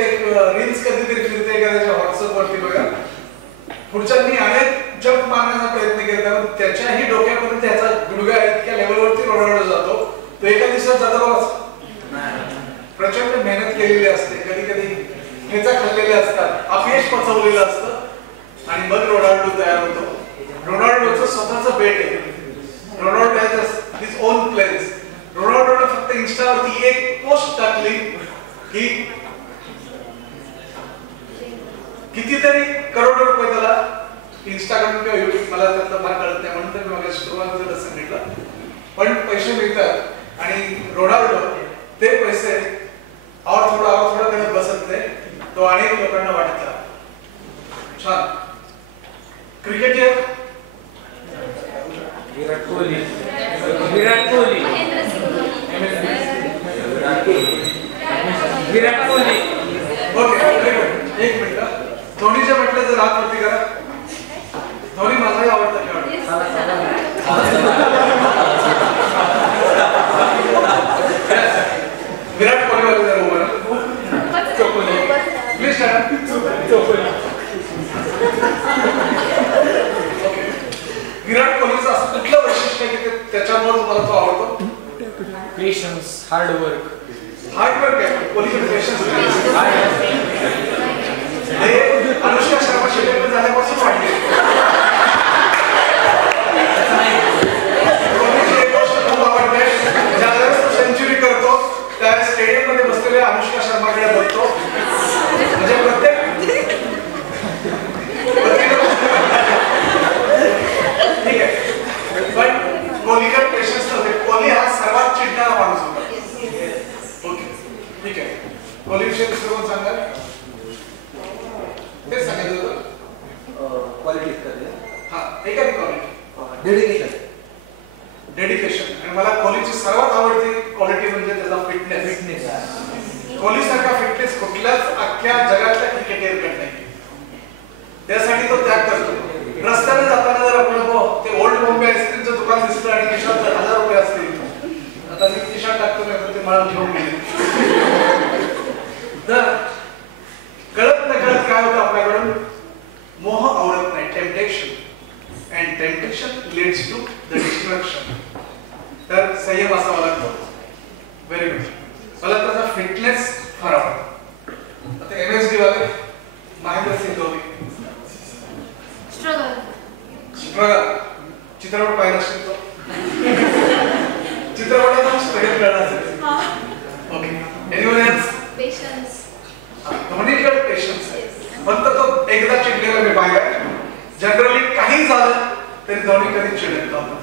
रील्स कधीतरी फिरते का त्याच्या व्हॉट्सअप वरती बघा. पुढच्यांनी अनेक जंप मारण्याचा प्रयत्न केला, पण त्याच्याही डोक्यापर्यंत त्याचा गुडघा इतक्या लेवलवरती रोनाल्डो जातो. तो एका दिवसात जातो बघा. प्रचंड मेहनत केलेली असते, कधी कधी ठेचा खाल्लेले असतात, अपयश पचवलेलं असतं आणि मग रोनाल्डो तयार होतो. रोनाल्डोचं स्वतःचं बेट आहे. Ronaldo has his own planes. रोनाल्डोने फक्त इन्स्टावरती एक पोस्ट टाकली की कितीतरी करोड रुपये त्याला इंस्टाग्राम किंवा युट्यूब, मला त्यातलं फार कळत नाही म्हणून तर मी मला सुरुवातीला सांगितलं, पण पैसे मिळतात आणि रोनाल्डो ते पैसे और थोडा करत बसत नाही. तो अनेक लोकांना वाटतं. छान. क्रिकेटर विराट कोहली. विराट कोहली. विराट कोहली. ओके, एक मिनिट. धोनीच्या म्हटलं जर हात वरती करा. धोनी माझाही आवडता खेळाडू. विराट कोहली वाले जर उभं प्लीज विराट कोहलीचं असं कुठलं वैशिष्ट्य की त्याच्यामुळे तुम्हाला तो आवडतो? Patience, hard work. हार्डवर्क आहे. कोहलीकडे पेशन्स हे अनुष्का शर्मा शिल्लक झाल्यापासून वाढले. कोहलीची एक गोष्ट खूप आवडते, क्वालिटी करूया. हा एखादी क्वालिटी. डेडिकेशन. आणि मला कोहलीची सर्वात आवडती क्वालिटी म्हणजे त्याचा फिटनेस. कोहलीसारखा फिटनेस कुठल्याच अख्ख्या जगातल्या क्रिकेटरकडे नाही. त्यासाठी तो त्याग करतो. रस्त्याने जाताना जर आपण ते ओल्ड बॉम्बे आईस्क्रीमचं दुकान दिसलं आणि खिशात जर 1000 रुपये असतील, आता मी खिशात टाकतो नाही तर ते मला घेऊन गेले. तर कळत नकळत काय होतं आपल्याकडून, मोह आवडत नाही, temptation, and temptation leads to the destruction. तर संयम असावा लागतो. Very good. मला त्याचा फिटनेस फार आवडतो. आता MSD वाले महेंद्रसिंग धोनी स्ट्रगल. चित्रपट पाहिला असेल तो. चित्रपटाचा स्ट्रगल करणार असेल. ओके. Anyone else? पेशन्स. धोनीकडे पेशन्स आहे. फक्त तो एकदा चिडलेला मी पाहिलाय. जनरली काही झालं तरी धोनी कधी चिडत नव्हता.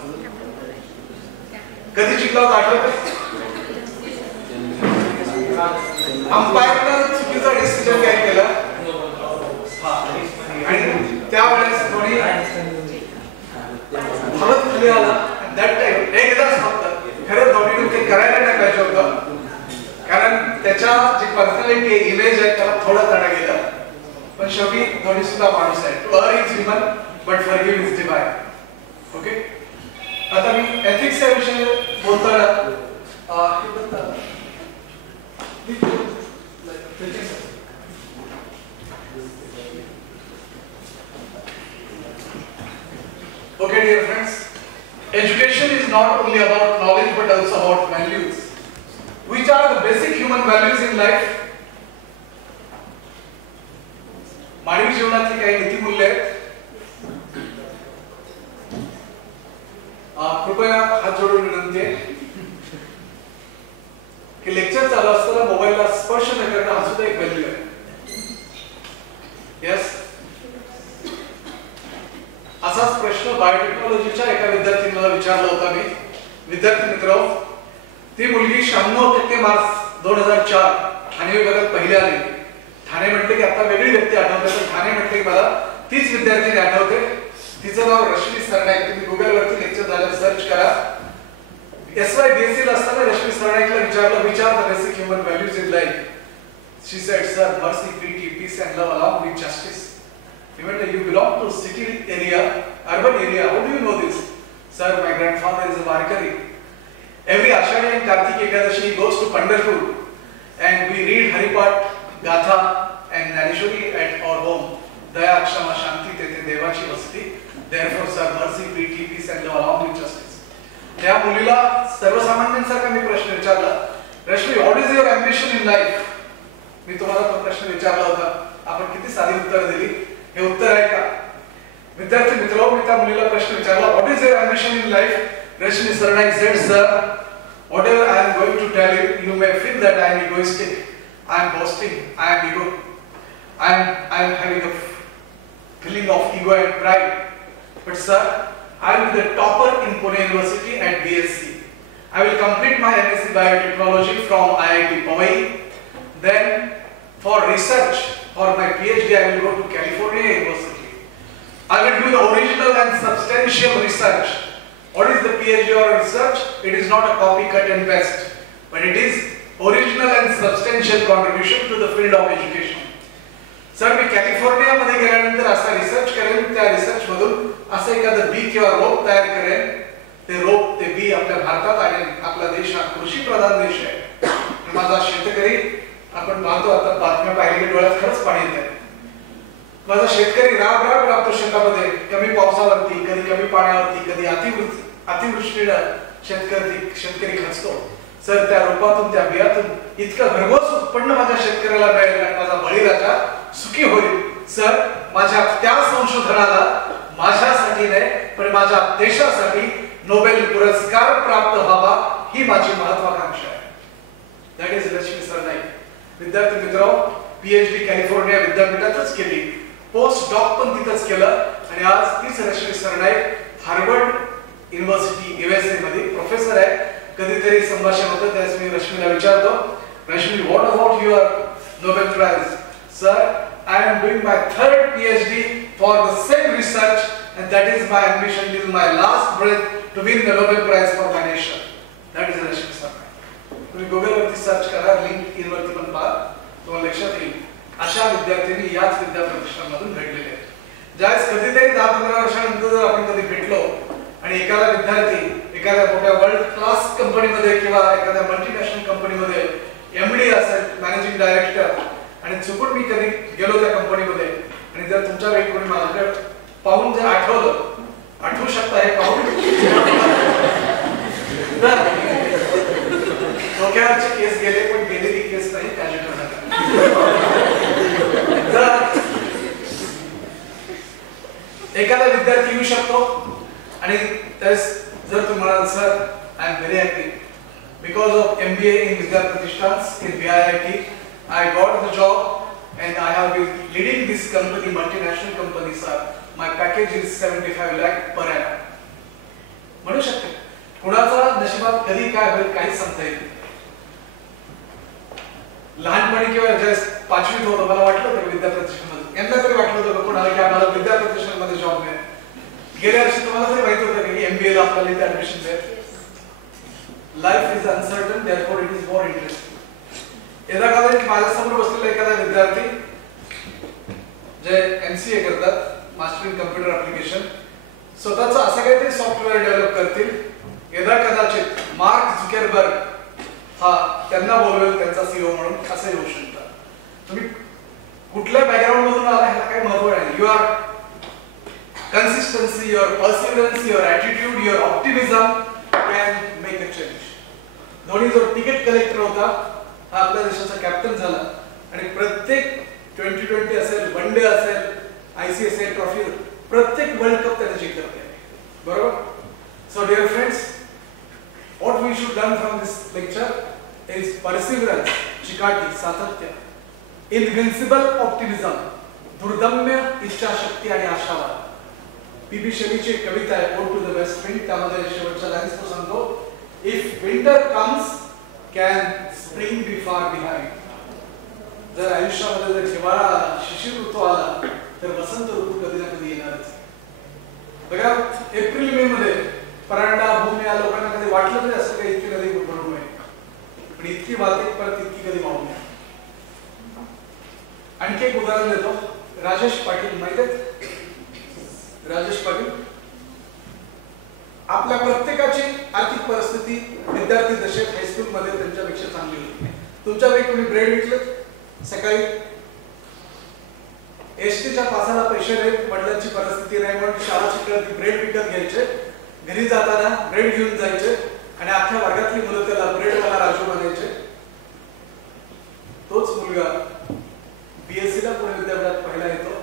कधी चिडला होता आठवत? अंपायरनं चुकीचा डिसिजन काय केला आणि त्यावेळेस धोनी धावत खाली आला. दॅट टाइम एकदाच फक्त खरं धोनीने ते करायला नाही पाहिजे होतं, कारण त्याच्या जी पर्सनॅलिटी इमेज आहे त्याला थोडा तडा गेला. पण शेवटी धोनी सुद्धा माणूस आहे. To err is human but forgive is divine. Okay. आता मी एथिक्सच्या विषयी बोलताना Okay, dear friends, education is not only about knowledge but also about values. Which are the basic human values in life? मानवी जीवनातली काही नीतिमूल्य आहेत. कृपया हात जोडून विनंती आहे की लेक्चर चालू असताना मोबाईलला स्पर्श न करणं हा सुद्धा एक व्हॅल्यू आहे. यस. असाच प्रश्न बायोटेक्नॉलॉजीच्या एका विद्यार्थ्याने मला विचारला होता. मी विद्यार्थी मित्र, ती मुलगी 96% मार्क्स 2004 ठाणे विभागात पहिली आली. ठाणे म्हटले की आता वेगळी व्यक्ती आठवते, पण ठाणे म्हटले की मला तीच विद्यार्थिनी आठवते. तिचं नाव रश्मी सरनाईक. तुम्ही गुगल वरती लेक्चर झालं सर्च करा. SY BSc ला असताना रश्मी सरनाईकला विचारलं, which are the basic human values in life? She said, sir, mercy, pity, peace and love along with justice. Even though you belong to city area, urban area, how do you know this? Sir, my grandfather is a Varkari. Every Ashadi and Kartik Ekadashi he goes to Pandharpur and we read Haripat, Gatha and Narishwari at our home. Daya, Kshama, Shanti, Tete, Devachi Vasti. Therefore, sir, mercy, pity, peace and love along with justice. त्या मुलीला सर्वसामान्यांसारखा मी प्रश्न विचारला, Rashmi, what is your ambition in life? मी तुम्हाला तो प्रश्न विचारला होता. आपण किती साधी उत्तर दिली. हे उत्तर आहे का? विद्यार्थी मित्र, मी त्या मुलीला प्रश्न विचारला, what is your ambition in life? Rashmi Sarnaik sed, sir, whatever I am going to tell you, you may feel that I am egoistic, I am boasting, I am ego, I am having a feeling of ego and pride. But sir, I will be the topper in Pune University at BSc. I will complete my MSc Biotechnology from IIT Powai. Then for research, for my PhD, I will go to California University. I will do the original and substantial research. What is the PhD or research? It is not a copy, cut and paste, but it is original and substantial contribution to the field of education. Sir, me California मध्ये गेल्यानंतर असा research करेन, त्या research मधून असं एखादं बी किंवा रोप तयार करेन. ते रोप, ते बी आपल्या भारतात आणि आपला देश हा कृषी प्रधान देश आहे. माझा शेतकरी, आपण पाहतो आता बातम्या पाहिली की डोळ्यात खरंच पाणी येते. माझा शेतकरी राब राब राबतो शेतामध्ये. कमी पावसावरती, कधी कमी पाण्यावरती, कधी अतिवृष्टीनं शेतकरी खचतो. सर, त्या रोपातून, त्या बियातून इतकं भरघोस उत्पन्न माझ्या शेतकऱ्याला मिळेल आणि माझा बळीराजा सुखी होईल. सर, माझ्या त्या संशोधनाला माझ्यासाठी नाही पण माझ्या देशासाठी नोबेल पुरस्कार प्राप्त व्हावा ही माझी महत्त्वाकांक्षा आहे. That is Rashmi Sarnaik. विद्यार्थी मित्र, PhD कॅलिफोर्निया विद्यापीठातच केली, पोस्ट डॉक पण तिथंच केलं आणि आज तीच Rashmi Sarnaik Harvard University USA मध्ये प्रोफेसर आहे. कधीतरी संभाषण होतं त्यावेळेस मी रश्मीला विचारतो, Rashmi, what about your Nobel prize? Sir, I am doing my third PhD for the same research, and that is my ambition till my last breath to win the Nobel Prize for my nation. That is Rashmi Sarma. तुम्ही Google वरती search करा, LinkedIn वरती पण पहा, तुम्हाला लक्षात येईल अशा विद्यार्थ्यांनी याच विद्याप्रतिष्ठानमधून घडलेले आहेत. ज्यावेळेस कधीतरी 10-15 वर्षानंतर जर आपण कधी भेटलो आणि एखादा विद्यार्थी एखाद्या मोठ्या वर्ल्ड क्लास कंपनीमध्ये किंवा एखाद्या मल्टीनॅशनल कंपनीमध्ये MD असेल, मॅनेजिंग डायरेक्टर, आणि चुकून मी कधी गेलो त्या कंपनीमध्ये आणि जर तुमच्या वेळी कोणी माझ्याकडे पाहून जर आठवलं, आठवू शकता हे पाहून तर डोक्यावरची केस गेले, पण गेलेली केस नाही, काळजी करू नका. एखादा विद्यार्थी येऊ शकतो आणि जर तुम्हाला sir I am very happy because of MBA in Vidya Pratishthans in VIIT I got the job and I have been leading this company, multinational company, sir. My package is 75 lakh per annum. म्हणू शकते कुणाचा नशिबात कधी काय होईल काहीच सांगता येत नाही. लहानपणी किंवा ज्यावेळेस 5वीत होतो मला वाटलं होतं विद्या प्रतिष्ठानमध्ये, यांना तरी वाटलं होतं कोणाला की आम्हाला विद्या प्रतिष्ठानमध्ये जॉब मिळेल. गेल्या वर्षी तुम्हाला तरी माहिती होतं की MBA ला आपल्याला इथे ऍडमिशन मिळेल. Life is uncertain, therefore it is more interesting. यदा कदाचित माझ्यासमोर बसलेला एखादा विद्यार्थी जे MCA करतात, मास्टर इन कम्प्युटर ऍप्लिकेशन, स्वतःचं असं काहीतरी सॉफ्टवेअर डेव्हलप करतील, यदा कदाचित मार्क झुकरबर्ग हा त्यांना बोलवेल त्यांचा CEO म्हणून, असं होऊ शकतं. तुम्ही कुठल्या बॅकग्राऊंड मधून आला ह्याला काही महत्व नाही. Your consistency, your perseverance, your attitude, your optimism can make a change. Dhoni जो तिकीट कलेक्टर होता हा आपल्या देशाचा कॅप्टन झाला आणि प्रत्येक 2020 असेल, वनडे असेल, ICSI ट्रॉफी, प्रत्येक वर्ल्ड कप त्याने जिंकला आहे. बरोबर? So dear friends, what we should learn from this lecture is perseverance, चिकाटी, सातत्य, invincible optimism, दुर्दम्य इच्छाशक्ती आणि आशावाद. PB शैलीची एक कविता आहे, Ode to the West Wind, त्यामध्ये शेवटच्या लाईन्स तो सांगतो, if winter comes can spring be far behind. जर आयुष्यामध्ये जर हिवाळा आला, शिशिर ऋतू आला, तर वसंत ऋतू कधी ना कधी येणारच. बघा एप्रिल मे मध्ये परांडा भूमी या लोकांना कधी वाटलं तरी असं काही इतकी कधी भरून नये, पण इतकी वाहते परत इतकी कधी वाहू नये. आणखी एक उदाहरण देतो. राजेश पाटील माहित आहे? राजेश पाटील, आपल्या प्रत्येकाची आर्थिक परिस्थिती विद्यार्थी दशेत हायस्कूल मध्ये त्यांच्यापेक्षा चांगली होती. तुमच्यापैकी कोणी ब्रेड विकलं सकाळी? एसटीच्या पासाला पैसे नाहीत, वडिलांची परिस्थिती नाही म्हणून शाळा शिकत ब्रेड विकत घ्यायचे, घरी जाताना ब्रेड घेऊन जायचे आणि अख्ख्या वर्गातली मुलं त्याला ब्रेडवाला राजू बनायचे. तोच मुलगा BSc ला पुणे विद्यापीठात पहिला येतो.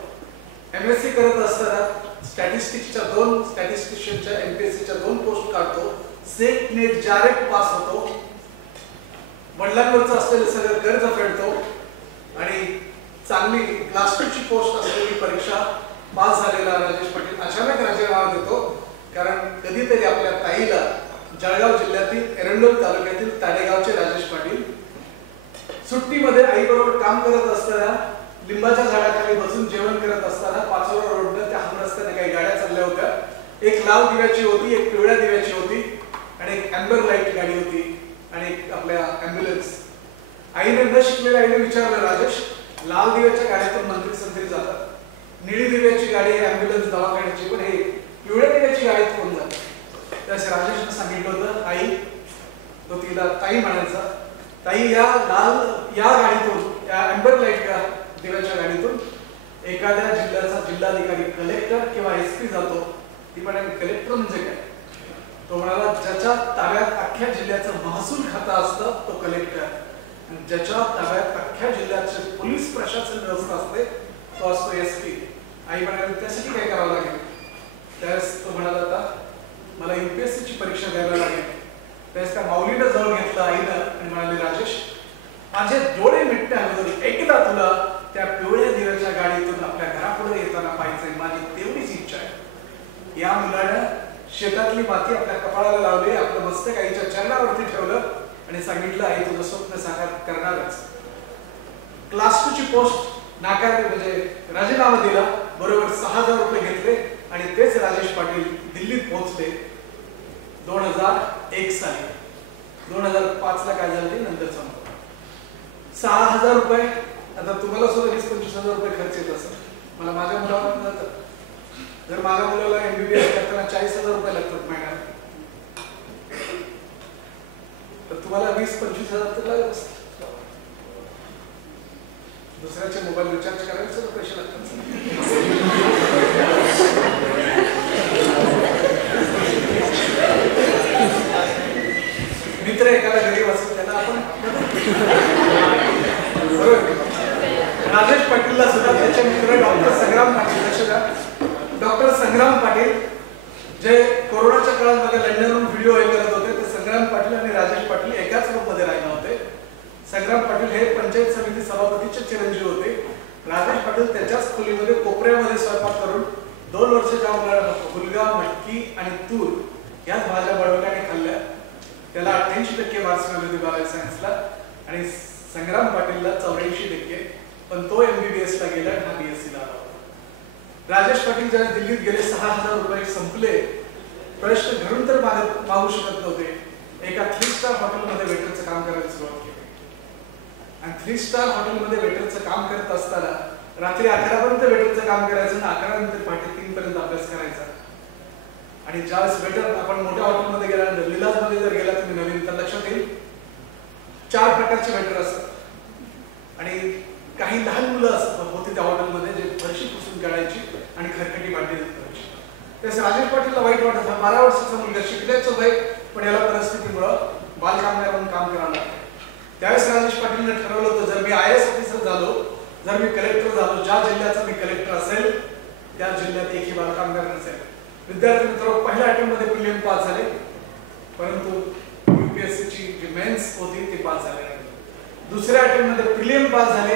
MSc करत असताना स्टॅटिस्टिक्सच्या 2 स्टॅटिस्टिशियनच्या MPSCच्या 2 पोस्ट काढतो, सेट नेट डायरेक्ट पास होतो, वडिलांवरचं असलेलं सगळं कर्ज फेडतो आणि चांगली क्लास 2 ची पोस्ट असलेली परीक्षा पास झालेला राजेश पाटील अचानक राजीनामा देतो. कारण कधीतरी आपल्या ताईला जळगाव जिल्ह्यातील एरंडोल तालुक्यातील ताडेगावचे राजेश पाटील सुट्टीमध्ये आईबरोबर काम करत असताना लिंबाच्या झाडाखाली बसून जेवण करत असताना 5 रोडनं त्या हमरस्त्याने काही गाड्या चालल्या होत्या. एक लाल दिव्याची होती, एक पिवळ्या दिव्याची होती आणि एक अँबर लाईट गाडी होती आणि एक आपल्या ॲम्ब्युलन्स. आईने न शिकलेल्या आईने विचारलं, राजेश लाल दिव्याच्या गाड्यातून मंत्री संत्री जातात, निळी दिव्याची गाडी आहे ॲम्ब्युलन्स दवाखान्याची, पण हे पिवळ्या दिव्याची गाडीत कोण जातं? त्यास राजेशने सांगितलं होतं, आई, तो तिला ताई म्हणायचा, ताई या गाडीतून, या अँबर लाईट दिव्याच्या गाडीतून एखाद्या जिल्ह्याचा जिल्हाधिकारी, कलेक्टर किंवा SP जातो. ती म्हणाली, कलेक्टर म्हणजे काय? तो म्हणाला, ज्याच्या ताब्यात अख्ख्या जिल्ह्याचं महसूल खातं असतं तो कलेक्टर, आणि ज्याच्या ताब्यात अख्ख्या जिल्ह्याचे पोलीस प्रशासन व्यवस्था असते तो असतो SP. आई म्हणाली, त्यासाठी काय करावं लागेल? त्यावेळेस तो म्हणाला, आता मला UPSC ची परीक्षा द्यायला लागेल. त्यावेळेस त्या माऊलीनं जवळ घेतलं आईनं आणि म्हणाले, राजेश माझे डोळे मिटण्या अगोदर एकदा तुला त्या पिवळ्या दिव्याच्या गाडीतून आपल्या घरापुढे येताना पाहायचंय, माझी तेवढीच इच्छा आहे. या मुलानं शेतातली माती आपल्या कपाळाला लावली, आपलं मस्तक आईच्या चरणावरती ठेवलं आणि सांगितलं, आई तुझं स्वप्न साकार करणारच. क्लास 2 ची पोस्ट नाकारली, म्हणजे राजीनामा दिला. बरोबर 6,000 रुपये घेतले आणि तेच राजेश पाटील दिल्लीत पोहोचले 2001 साली. 2005 ला काय झालं ते नंतर सांगतो. 6,000 रुपये. आता तुम्हाला सुद्धा 20-25,000 रुपये खर्च येत असेल. मला माझ्या मुलाला जर माझ्या मुलाला MBBS करताना 40,000 रुपये लागतात महिन्याला, तर तुम्हाला 20-25,000 तर लागत असतात. दुसऱ्याचे मोबाईल रिचार्ज करायला सुद्धा पैसे लागतात. मित्र एखादा गरीब असेल त्याला आपण राजेश पाटीलला सुद्धा त्याचे मित्र डॉक्टर संग्राम पाटील, डॉक्टर संग्राम पाटील जे कोरोनाच्या काळामध्ये लंडनहून व्हिडिओ हे करत होते, ते संग्राम पाटील आणि राजेश पाटील एकाच रूम मध्ये राहिले होते. संग्राम पाटील हे पंचायत समिती सभापतीचे चिरंजीव होते. राजेश पाटील त्याच्याच खोलीमध्ये कोपऱ्यामध्ये स्वयंपाक करून 2 वर्षाच्या मुलाला हुलगा, मटकी आणि तूर याच भाज्या बनवल्याने खाल्ल्या. त्याला 88% मार्क्स मिळाले होते बायो सायन्सला आणि संग्राम पाटीलला 84%. पण तो MBBS ला गेला आणि हा BSc ला आला. राजेश पाटील ज्या दिल्लीत गेले 6,000 रुपये संपले. प्रश्न घरून तर मागू शकत नव्हते. एका 3 स्टार हॉटेलमध्ये वेटरचं काम करायला सुरुवात केली आणि 3 स्टार हॉटेलमध्ये वेटरचं काम करत असताना रात्री 11 पर्यंत वेटरचं काम करायचं आणि 11 नंतर पहाटे 3 पर्यंत अभ्यास करायचा. आणि ज्यावेळेस वेटर आपण मोठ्या हॉटेलमध्ये गेल्यानंतर लिलाजमध्ये जर गेला तुम्ही नवीन तर लक्षात येईल 4 प्रकारचे वेटर असतात आणि काही लहान मुलं असतात होती त्या हॉटेलमध्ये जे फरशी पुसून काढायची आणि खरकटी भांडी करायची. त्यास राजेश पाटीलला वाईट वाटत होता. 12 वर्षाचा मुलगा शिकल्याचं वय, पण याला परिस्थितीमुळं बालकामगार म्हणून काम करावं लागतं. त्यावेळेस राजेश पाटीलने ठरवलं होतं जर मी IAS ऑफिसर झालो, जर मी कलेक्टर झालो, ज्या जिल्ह्याचा मी कलेक्टर असेल त्या जिल्ह्यात एकही बालकामगार नसेल. विद्यार्थी मित्र पहिल्या अटेम्प्ट मध्ये प्रिलिम पास झाले, परंतु UPSC ची जी मेन्स होती ती पास झाली नाही. दुसऱ्या अटेम्प्ट मध्ये प्रिलिम पास झाले,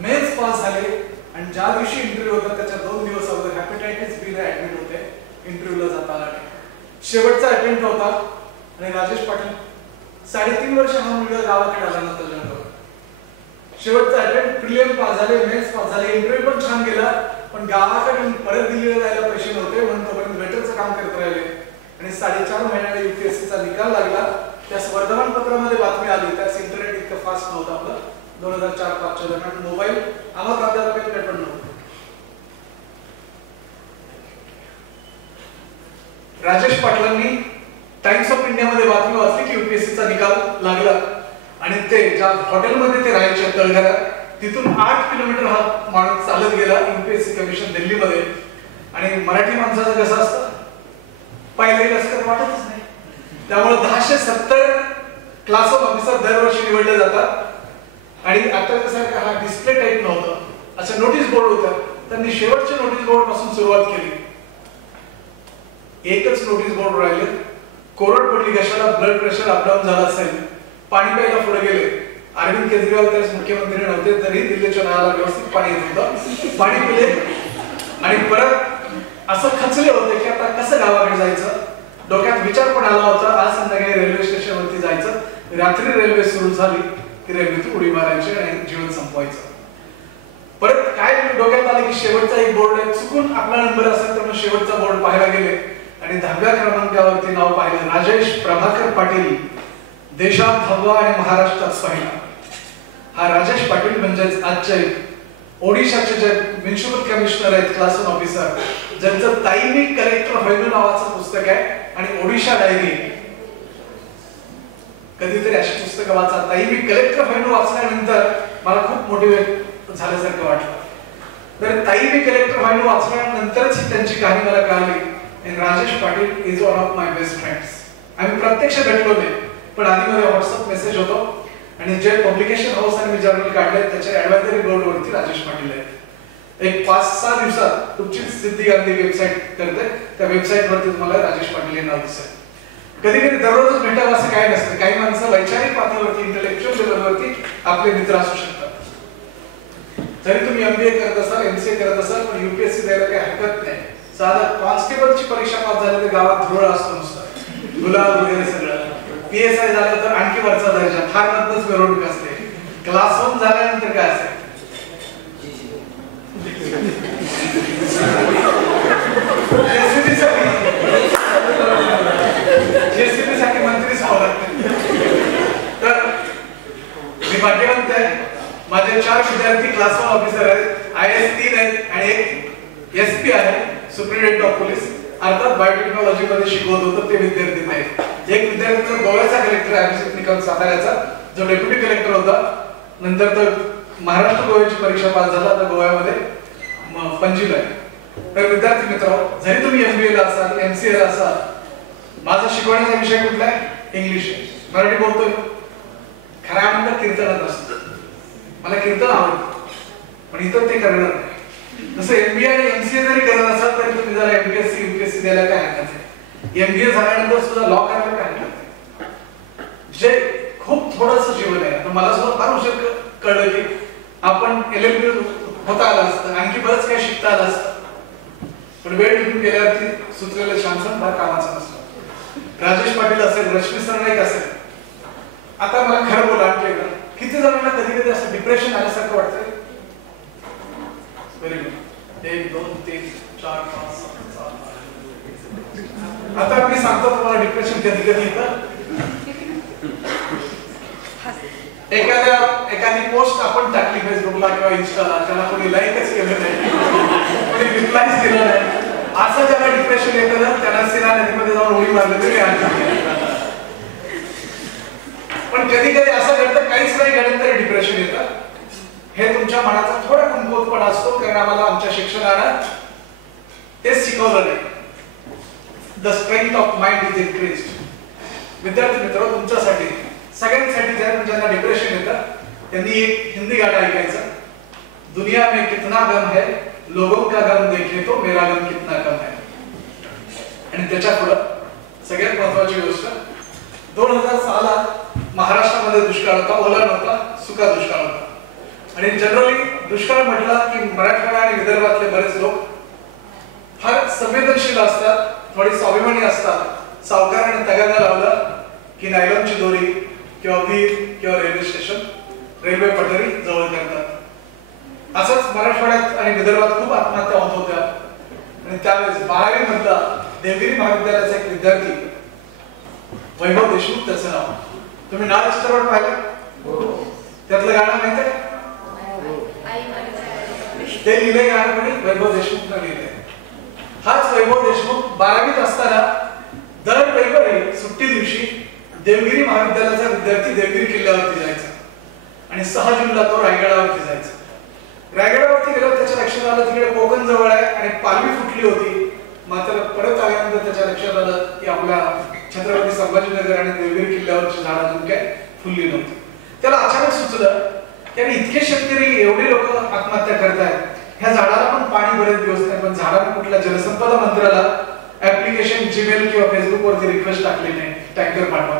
मेन्स पास झाले आणि ज्या दिवशी इंटरव्ह्यू होता त्याच्या 2 दिवस अगोदर हेपॅटायटिस B ला ऍडमिट होते. इंटरव्ह्यूला जाता आला नाही. शेवटचा अटेम्प्ट होता आणि राजेश पाटील 3.5 वर्ष हा मुलगा गावाकडे आला नव्हता जन्माला. शेवटचा अटेम्प्ट प्रिलिम पास झाले, मेन्स पास झाले, इंटरव्ह्यू पण छान गेला, पण गावाकडे परत दिल्लीला जायला पैसे नव्हते म्हणून तोपर्यंत वेटरचं काम करत राहिले आणि 4.5 महिन्याने UPSC चा निकाल लागला. त्यास वर्तमानपत्रामध्ये बातमी आली. त्यास इंटरनेट इतकं फास्ट नव्हतं आपलं 2004-05 दरम्यान. मोबाईल आम्हा प्राध्यापकांकडे पण नव्हतं. राजेश पाटलांनी टाइम्स ऑफ इंडियामध्ये बातमी वाचली की UPSC चा निकाल लागला आणि ते ज्या हॉटेलमध्ये ते राहायचे तळघरात तिथून 8 किलोमीटर हा माणूस चालत गेला UPSC कमिशन दिल्लीमध्ये. आणि मराठी माणसाचं कसं असतं पहिल्याही लष्कर वाटतच नाही, त्यामुळे 1070 क्लास ऑफ ऑफिसर दरवर्षी निवडले जातात आणि आता कसं हा डिस्प्ले टाईप नव्हतं, असं नोटीस बोर्ड होतं. त्यांनी शेवटच्या नोटीस बोर्ड पासून सुरुवात केली. एकच नोटीस बोर्ड राहिले. कोरड पडली कशाला, ब्लड प्रेशर अपडाऊन झाला असेल, पाणी प्यायला पुढे गेले. अरविंद केजरीवाल त्यावेळेस मुख्यमंत्री नव्हते तरी दिल्लीच्या नळाला व्यवस्थित पाणी येत होतं. पाणी पिले आणि परत असं खचले होते की आता कसं गावाकडे जायचं. डोक्यात विचार पण आला होता आज संध्याकाळी रेल्वे स्टेशनवरती जायचं. रात्री रेल्वे सुरू झाली की रेल्वेतून उडी मारायची आणि जीवन संपवायचं. परत काय डोक्यात आलं की शेवटचा एक बोर्ड आहे, चुकून आपला नंबर असेल तर मग शेवटचा बोर्ड पाहायला गेले आणि 10व्या क्रमांकावरती नाव पाहिलं राजेश प्रभाकर पाटील, देशात 10वा आणि महाराष्ट्रात पहिला. हा राजेश पाटील म्हणजेच आजचे ओडिशाचे जे म्युनिसिपल कमिशनर आहेत, क्लास 1 ऑफिसर, ज्यांचं ताई मी कलेक्टर होईल नावाचं पुस्तक आहे आणि ओडिशा डायरी. कधीतरी अशी पुस्तकं वाचा. ताई मी कलेक्टर होईल वाचल्यानंतर मला खूप मोटिवेट झाल्यासारखं वाटलं. तर ताई मी कलेक्टर होईल वाचल्यानंतरच त्यांची कहाणी मला कळाली. आणि Rajesh Patil is one of my best friends. आम्ही प्रत्यक्ष भेटलो नाही पण आधी मध्ये व्हॉट्सअप मेसेज होतो आणि जे पब्लिकेशन हाऊस आणि मी जर्नल काढले त्याच्या ऍडवायझरी बोर्डवरती राजेश पाटील आहेत. एक 5-6 दिवसात तुमची सिद्धी गांधी वेबसाईट करते, त्या वेबसाईटवरती तुम्हाला राजेश पाटील हे नाव दिसेल. कधी कधी दररोजच भेटावं असं काही नसतं. काही माणसं वैचारिक पातळीवरती इंटेलेक्च्युअल लेवलवरती आपले मित्र असू शकतात. जरी तुम्ही MBA करत असाल, MCA करत असाल, पण UPSC द्यायला काही हरकत नाही. साधा कॉन्स्टेबलची परीक्षा पास झाली तर गावात धुरळ असतो नुसतं, गुलाब वगैरे सगळं. PSI झालं तर आणखी वरचा दर्जा, फार मधनच मिरवणूक असते. क्लास 1 झाल्यानंतर काय असेल जेसीबी साठी मंत्रीच व्हावं लागतं. तर मी भाग्यवंत आहे, माझे 4 विद्यार्थी क्लास 1 ऑफिसर आहेत, IAS 3 आहेत आणि एक SP आहे, सुप्रिटेंडेंट ऑफ पोलीस. अर्थात बायोटेक्नॉलॉजी मध्ये शिकवत होतो ते विद्यार्थी आहेत. एक विद्यार्थी गोव्याचा कलेक्टर आहे, अभिजित निकम साताऱ्याचा, जो डेप्युटी कलेक्टर होता. नंतर तो महाराष्ट्र गोव्याची परीक्षा पास झाला, तर गोव्यामध्ये पणजीला आहे. तर विद्यार्थी मित्रांनो, जरी तुम्ही MBA ला असाल, MCA ला असाल, माझा शिकवण्याचा विषय कुठला आहे? इंग्लिश आहे. मराठी बोलतोय, खरा आनंद कीर्तनात असतो. मला कीर्तन आवडतं, पण इतर ते करणार नाही. जसं MBA आणि MCA जरी करत असाल तरी तुम्ही जरा MPSC UPSC द्यायला काय हरकत आहे. MBA झाल्यानंतर सुद्धा लॉ करायला काय हरकत आहे. जे खूप थोडंसं जीवन आहे. आता मला सुद्धा फार उशीर कळलं की आपण LLB होता आलं असतं, आणखी बरंच काही शिकता आलं असतं, पण वेळ निघून गेल्यावरती सुचलेलं शांसन फार कामाचं नसतं. राजेश पाटील असेल, रश्मी सरनाईक असेल, आता मला खरं बोला, किती जणांना कधी कधी असं डिप्रेशन आल्यासारखं वाटतंय? Very good. 1 2 3 4 5 6 7 आता मी सांगतो तुम्हाला डिप्रेशन कधी कधी येतं. एखादी पोस्ट आपण टाकली फेसबुकला किंवा इंस्टाला, त्याला कोणी लाईकच केलं नाही, कोणी रिप्लायच दिला नाही, असं ज्याला डिप्रेशन येतं ना, त्याला सिना नदीमध्ये जाऊन उडी मारली तरी पण कधी कधी असं घडतं, काहीच नाही घडत तरी डिप्रेशन येतं. हे तुमच्या मनाचा थोडा कमकुवतपणा असतो, कारण आम्हाला आमच्या शिक्षणानं तेच शिकवलं नाही. The strength of mind is increased. विद्यार्थी मित्र, तुमच्यासाठी सगळ्यांसाठी ज्यांना डिप्रेशन येतं त्यांनी एक हिंदी गाणं ऐकायचं. दुनिया में कितना गम है, लोगों का गम देखे तो मेरा गम कितना कम है. आणि त्याच्या पुढं सगळ्यात महत्वाची गोष्ट, 2000 सालात महाराष्ट्रामध्ये दुष्काळ होता, ओला नव्हता, सुका दुष्काळ होता. आणि जनरली दुष्काळ म्हटला की मराठवाडा आणि विदर्भातले बरेच लोक फार संवेदनशील असतात, थोडी स्वाभिमानी असतात. सावकाराने तगादा लावला की नायलॉनची दोरी किंवा वीर किंवा रेल्वे स्टेशन, रेल्वे पटरी जवळ करतात. असंच मराठवाड्यात आणि विदर्भात खूप आत्महत्या होत होत्या. आणि त्यावेळेस 12वी मधला देवगिरी महाविद्यालयाचा एक विद्यार्थी वैभव देशमुख, त्याचं नाव, तुम्ही नाळ चित्रपट पाहिलं? त्यातलं गाणं माहिती आहे? ते लिहिले गाणं कोणी? वैभव देशमुखनं लिहिले. हाच वैभव देशमुख 12वीत असताना दर रविवारी सुट्टी दिवशी देवगिरी महाविद्यालयाचा विद्यार्थी देवगिरी किल्ल्यावरती जायचा आणि 6 जूनला तो रायगडावरती जायचा. रायगडावरती गेल्यावर त्याच्या लक्षात आलं तिकडे कोकण जवळ आहे आणि पालवी फुटली होती. मात्र परत आल्यानंतर त्याच्या लक्षात आलं की आपल्या छत्रपती संभाजीनगर आणि देवगिरी किल्ल्यावरची झाडं अजून काय फुलली नव्हती. त्याला अचानक सुचलं की इतके शेतकरी, एवढे लोक आत्महत्या करतायत, ह्या झाडाला पण पाणी बरेच दिवस नाही, पण झाडाने कुठल्या जलसंपदा मंत्र्याला ऍप्लिकेशन जीमेल किंवा फेसबुक वरती रिक्वेस्ट टाकली नाही, टँकर पाठवा.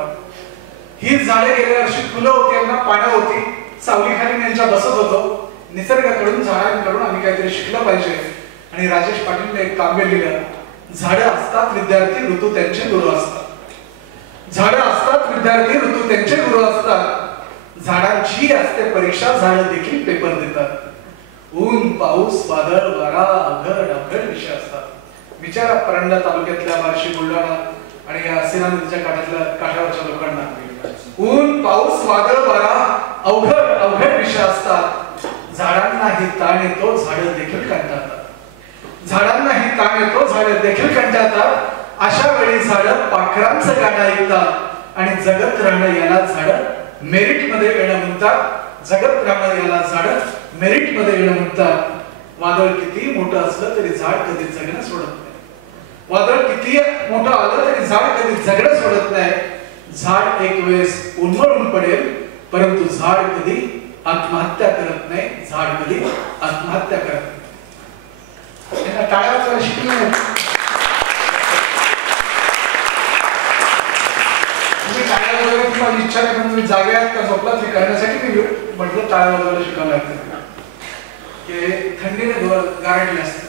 ही झाडे गेल्या वर्षी फुलं होती, यांना पानं होती, सावलीखाली यांच्या बसत होतो. निसर्गाकडून, झाडांकडून आम्ही काहीतरी शिकलं पाहिजे. आणि राजेश पाटीलने एक काव्य लिहिलं, झाडं असतात विद्यार्थी, ऋतू त्यांचे गुरु असतात. झाडं असतात विद्यार्थी, ऋतू त्यांचे गुरु असतात. झाडांची असते परीक्षा, झाडं देखील पेपर देतात. ऊन पाऊस वादळ वारा अवघड अवघड विषय असतात. विचारा परंडा तालुक्यातल्या बार्शी, बुलढाणा आणि या सीना नदीच्या काठावरच्या लोकांना. ऊन पाऊस वादळ वारा अवघड अवघड विषय असतात. झाडांनाही ताण येतो, झाडं देखील कंटाळतात. झाडांनाही ताण येतो, झाडं देखील कंटाळतात. अशा वेळी झाडं पाखरांचं गाणं ऐकतात आणि जगत राहणं याला झाडं मेरिट मध्ये येणं म्हणतात. जगत राहणं याला झाडं मेरिट मध्ये येणं म्हणतात. वादळ किती मोठं असलं तरी झाड कधी जगणं सोडत नाही. वादळ किती मोठं आलं तरी झाड कधी जगणं सोडत नाही. झाड एक वेळेस उन्मळून पडेल, परंतु झाड कधी आत्महत्या करत नाही. झाड कधी आत्महत्या करत नाही. टाळ्या शिकले इच्छा नाही, पण तुम्ही जागे आहात का झोपलात हे करण्यासाठी मी म्हटलं टाळ्या वाजवायला शिकावं लागतं. की थंडीने गारडले असते,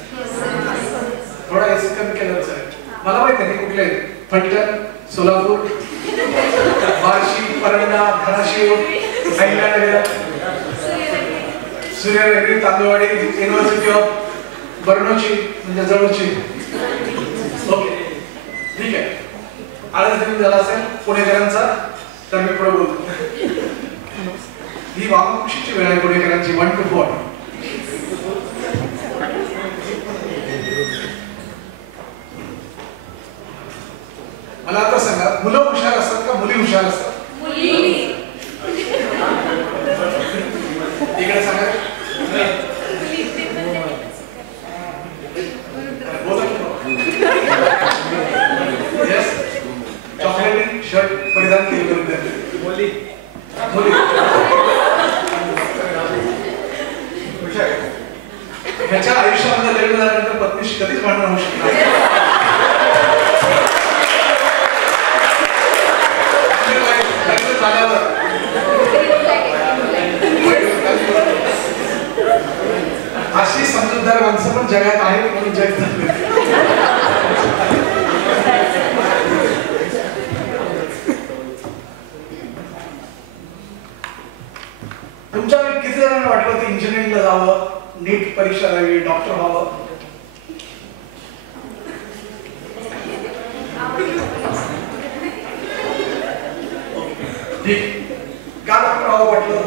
थोडा एसी कमी केलं तर मला माहित आहे कुठले फलटण, सोलापूर, बार्शी, परंडा, धाराशिव, अहिल्यानगर, सूर्यनगरी, तांदूळवाडी, युनिव्हर्सिटी ऑफ बर्नोची म्हणजे जवळची. ओके ठीक आहे. आळस देऊन झाला असेल पुणेकरांचा तर मी पुढे बोलतो. ही वामकुशीची वेळ आहे पुणेकरांची 1 to 4. मला आता सांगा, मुलं हुशार असतात का मुली हुशार असतात? इकडे सांगा. चॉकलेटी शर्ट परिधान केले विद्यार्थी मुली. ह्याच्या आयुष्यामध्ये लग्न झाल्यानंतर पत्नीशी कधीच भांडण होऊ शकणार. लग्न झाल्यावर अशी समजूतदार माणसं पण जगात आहेत म्हणून जग झाले. तुमच्या किती जणांना वाटलं होतं इंजिनिअरिंगला जावं, नीट परीक्षा द्यावी, डॉक्टर व्हावं? ठीक. का डॉक्टर व्हावं वाटलं?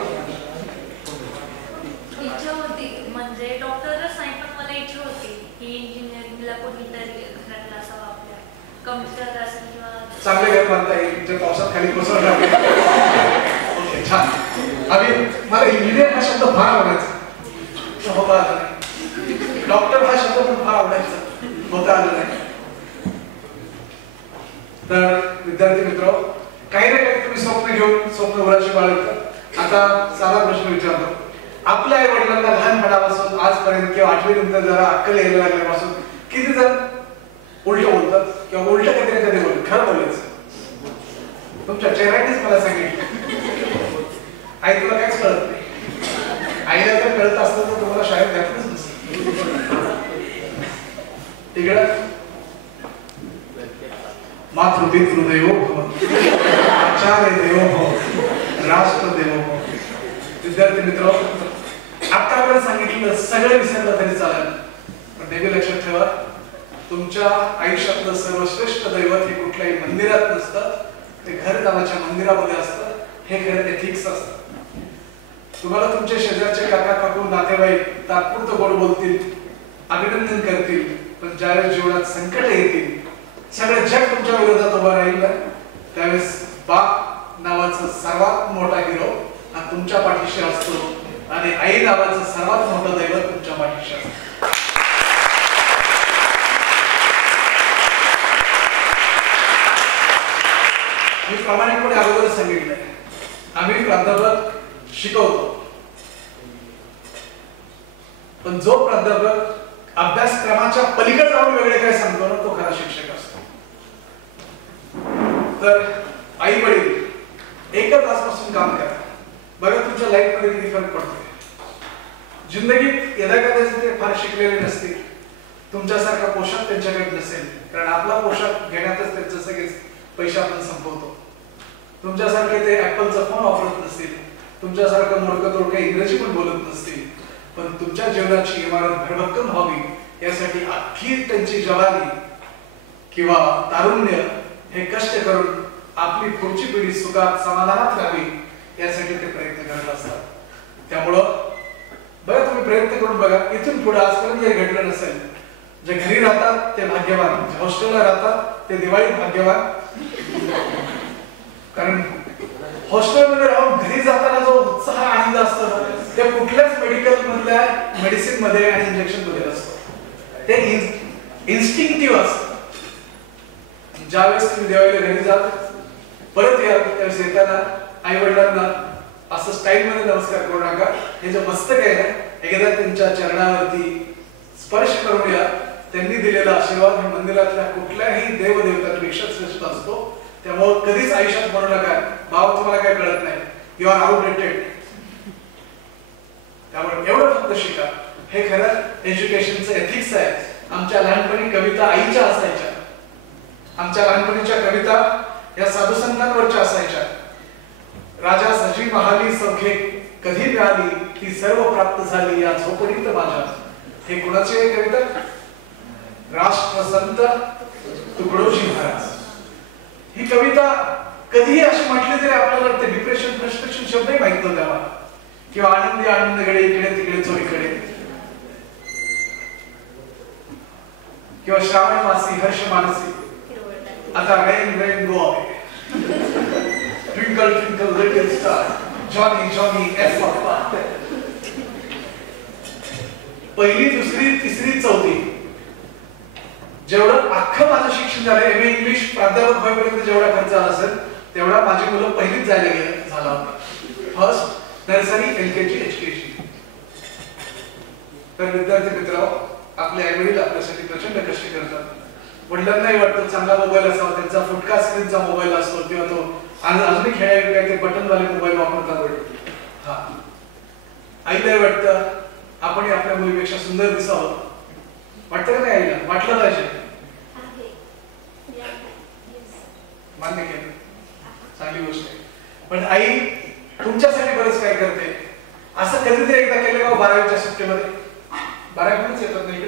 इच्छा होती, म्हणजे डॉक्टरच नाही पण मला इच्छा होती की इंजिनिअरिंगला कोणीतरी घरातला असावं, आपल्या कम्प्युटर असेल किंवा चांगले घर बांधता येईल, तुमच्या पावसात खाली कोसळणार. ओके छान. अभि मला इंजिनियर हा शब्द फार आवडायचा, होता आला नाही. डॉक्टर हा शब्द पण फार आवडायचा, होता आला नाही. तर विद्यार्थी मित्र, काही ना काही तुम्ही स्वप्न घेऊन स्वप्न उराशी बाळगता. आता साधा प्रश्न विचारतो. आपल्या आई वडिलांना लहानपणापासून आजपर्यंत किंवा 8वी नंतर जरा अक्कल यायला लागल्यापासून किती जण उलट बोलतात किंवा उलट कधी ना कधी बोलतात? खरं बोलायचं. तुमच्या चेहऱ्यानेच मला सांगितलं आई तुला काहीच कळत नाही. आईला जर कळत असतं तर तुम्हाला शाळेत घातलंच नसतं. तिकडं मातृपितृदेवो भव, आचार्य देवो भव, राष्ट्र देवो भव. विद्यार्थी मित्र, आतापर्यंत सांगितलं सगळं विसरलं तरी चालेल, पण नेहमी लक्षात ठेवा, तुमच्या आयुष्यातलं सर्वश्रेष्ठ दैवत हे कुठल्याही मंदिरात नसतं, ते घर नावाच्या मंदिरामध्ये असतं. हे खरं एथिक्स असतं. तुम्हाला तुमच्या शेजारचे काका काकू नातेवाईक तात्पुरतं गोड बोलतील, अभिनंदन करतील, पण ज्यावेळेस जीवनात संकट येतील, सगळं जग तुमच्या विरोधात उभा राहील, त्यावेळेस बाप नावाचा सर्वात मोठा हिरो हा तुमच्या पाठीशी असतो आणि आई नावाचं सर्वात मोठं दैवत तुमच्या पाठीशी असतं. मी प्रामाणिकपणे अगोदर सांगितलंय, आम्ही प्राध्यापक शिकवतो, पण जो प्राध्यापक अभ्यासक्रमाच्या पलीकडे जाऊन वेगळे काय सांगतो ना, तो खरा शिक्षक असतो. तर आई वडील एकच आजपासून काम करा, बघा तुमच्या लाईफ मध्ये किती फरक पडतोय. जिंदगीत यदा कदाचित ते फार शिकलेले नसतील, तुमच्यासारखा पोशाख त्यांच्याकडे नसेल, कारण आपला पोशाख घेण्यातच त्यांचे सगळे पैसे आपण संपवतो. तुमच्यासारखे ते ऍपलचा फोन वापरत नसतील, तुमच्यासारखं मोडकं तोडकं इंग्रजी पण बोलत नसतील, पण तुमच्या जीवनाची इमारत भरभक्कम व्हावी यासाठी अख्खी त्यांची जवानी किंवा तारुण्य हे कष्ट करून आपली पुढची पिढी सुखात समाधानात राहावी यासाठी ते प्रयत्न करत असतात. त्यामुळं बघा, तुम्ही प्रयत्न करून बघा. इथून पुढे आजपर्यंत जे घडलं नसेल, जे घरी राहतात ते भाग्यवान, जे हॉस्टेलला राहतात ते दिवाळीत भाग्यवान. कारण हॉस्टेलमध्ये राहून घरी जाताना जो उत्साह आनंद असतो ते कुठल्याच मेडिकल मधल्या मेडिसिन मध्ये आणि इंजेक्शन मध्ये असतो. ते इन्स्टिंक्टिव्ह असतं. ज्यावेळेस तुम्ही दिवाळीला घरी जात परत या, त्यावेळेस येताना आई वडिलांना असं स्टाईल मध्ये नमस्कार करू नका. हे जे मस्तक आहे ना, एकदा त्यांच्या चरणावरती स्पर्श करून या. त्यांनी दिलेला आशीर्वाद हे मंदिरातल्या कुठल्याही देवदेवतांपेक्षा श्रेष्ठ असतो. त्यामुळे कधीच आयुष्यात म्हणू नका भाव तुम्हाला काय कळत नाही, यू आर आउटडेटेड. त्यामुळे एवढं फक्त शिका. हे खरं एज्युकेशनचं एथिक्स आहे. आमच्या लहानपणी कविता आईच्या असायच्या, आमच्या लहानपणीच्या कविता या साधू संतांवरच्या असायच्या. राजा सजी महाली सौखे कधी मिळाली, ती सर्व प्राप्त झाली या झोपडीत माझ्या. हे कुणाची आहे कविता? राष्ट्रसंत तुकडोजी महाराज. ही कविता कधीही अशी म्हटली तरी आपल्याला ते डिप्रेशन फ्रस्ट्रेशन शब्दही माहित नव्हते आम्हाला, किंवा आनंदी आनंदकडे इकडे तिकडे चोरीकडे, किंवा श्रावण मासी हर्ष मानसी आता rain rain go away, twinkle twinkle little star, Johnny Johnny F पप्पा. पहिली दुसरी तिसरी चौथी जेवढं अख्खं माझं शिक्षण झालं, एम.ए. इंग्लिश प्राध्यापक होईपर्यंत जेवढा खर्च आला असेल तेवढा माझी मुलं पहिलीच जायला झाला होता. First nursery LKG HKG. तर विद्यार्थी मित्र, आपले आई वडील आपल्यासाठी प्रचंड कष्ट करतात. वडिलांनाही वाटतं चांगला मोबाईल असावा, त्यांचा फुटका स्क्रीनचा मोबाईल असतो, किंवा तो अजूनही खेळायला काय ते बटनवाले मोबाईल वापरतात वडील. हा, आईलाही वाटतं आपण आपल्या मुलीपेक्षा सुंदर दिसावं. वाटतं का नाही आईला? वाटलं पाहिजे. मान्य केलं, चांगली गोष्ट आहे. पण आई तुमच्यासाठी बरंच काय करते. असं कधीतरी एकदा केलं का 12वीच्या सुट्टीमध्ये? 12वीच येतात नाही का?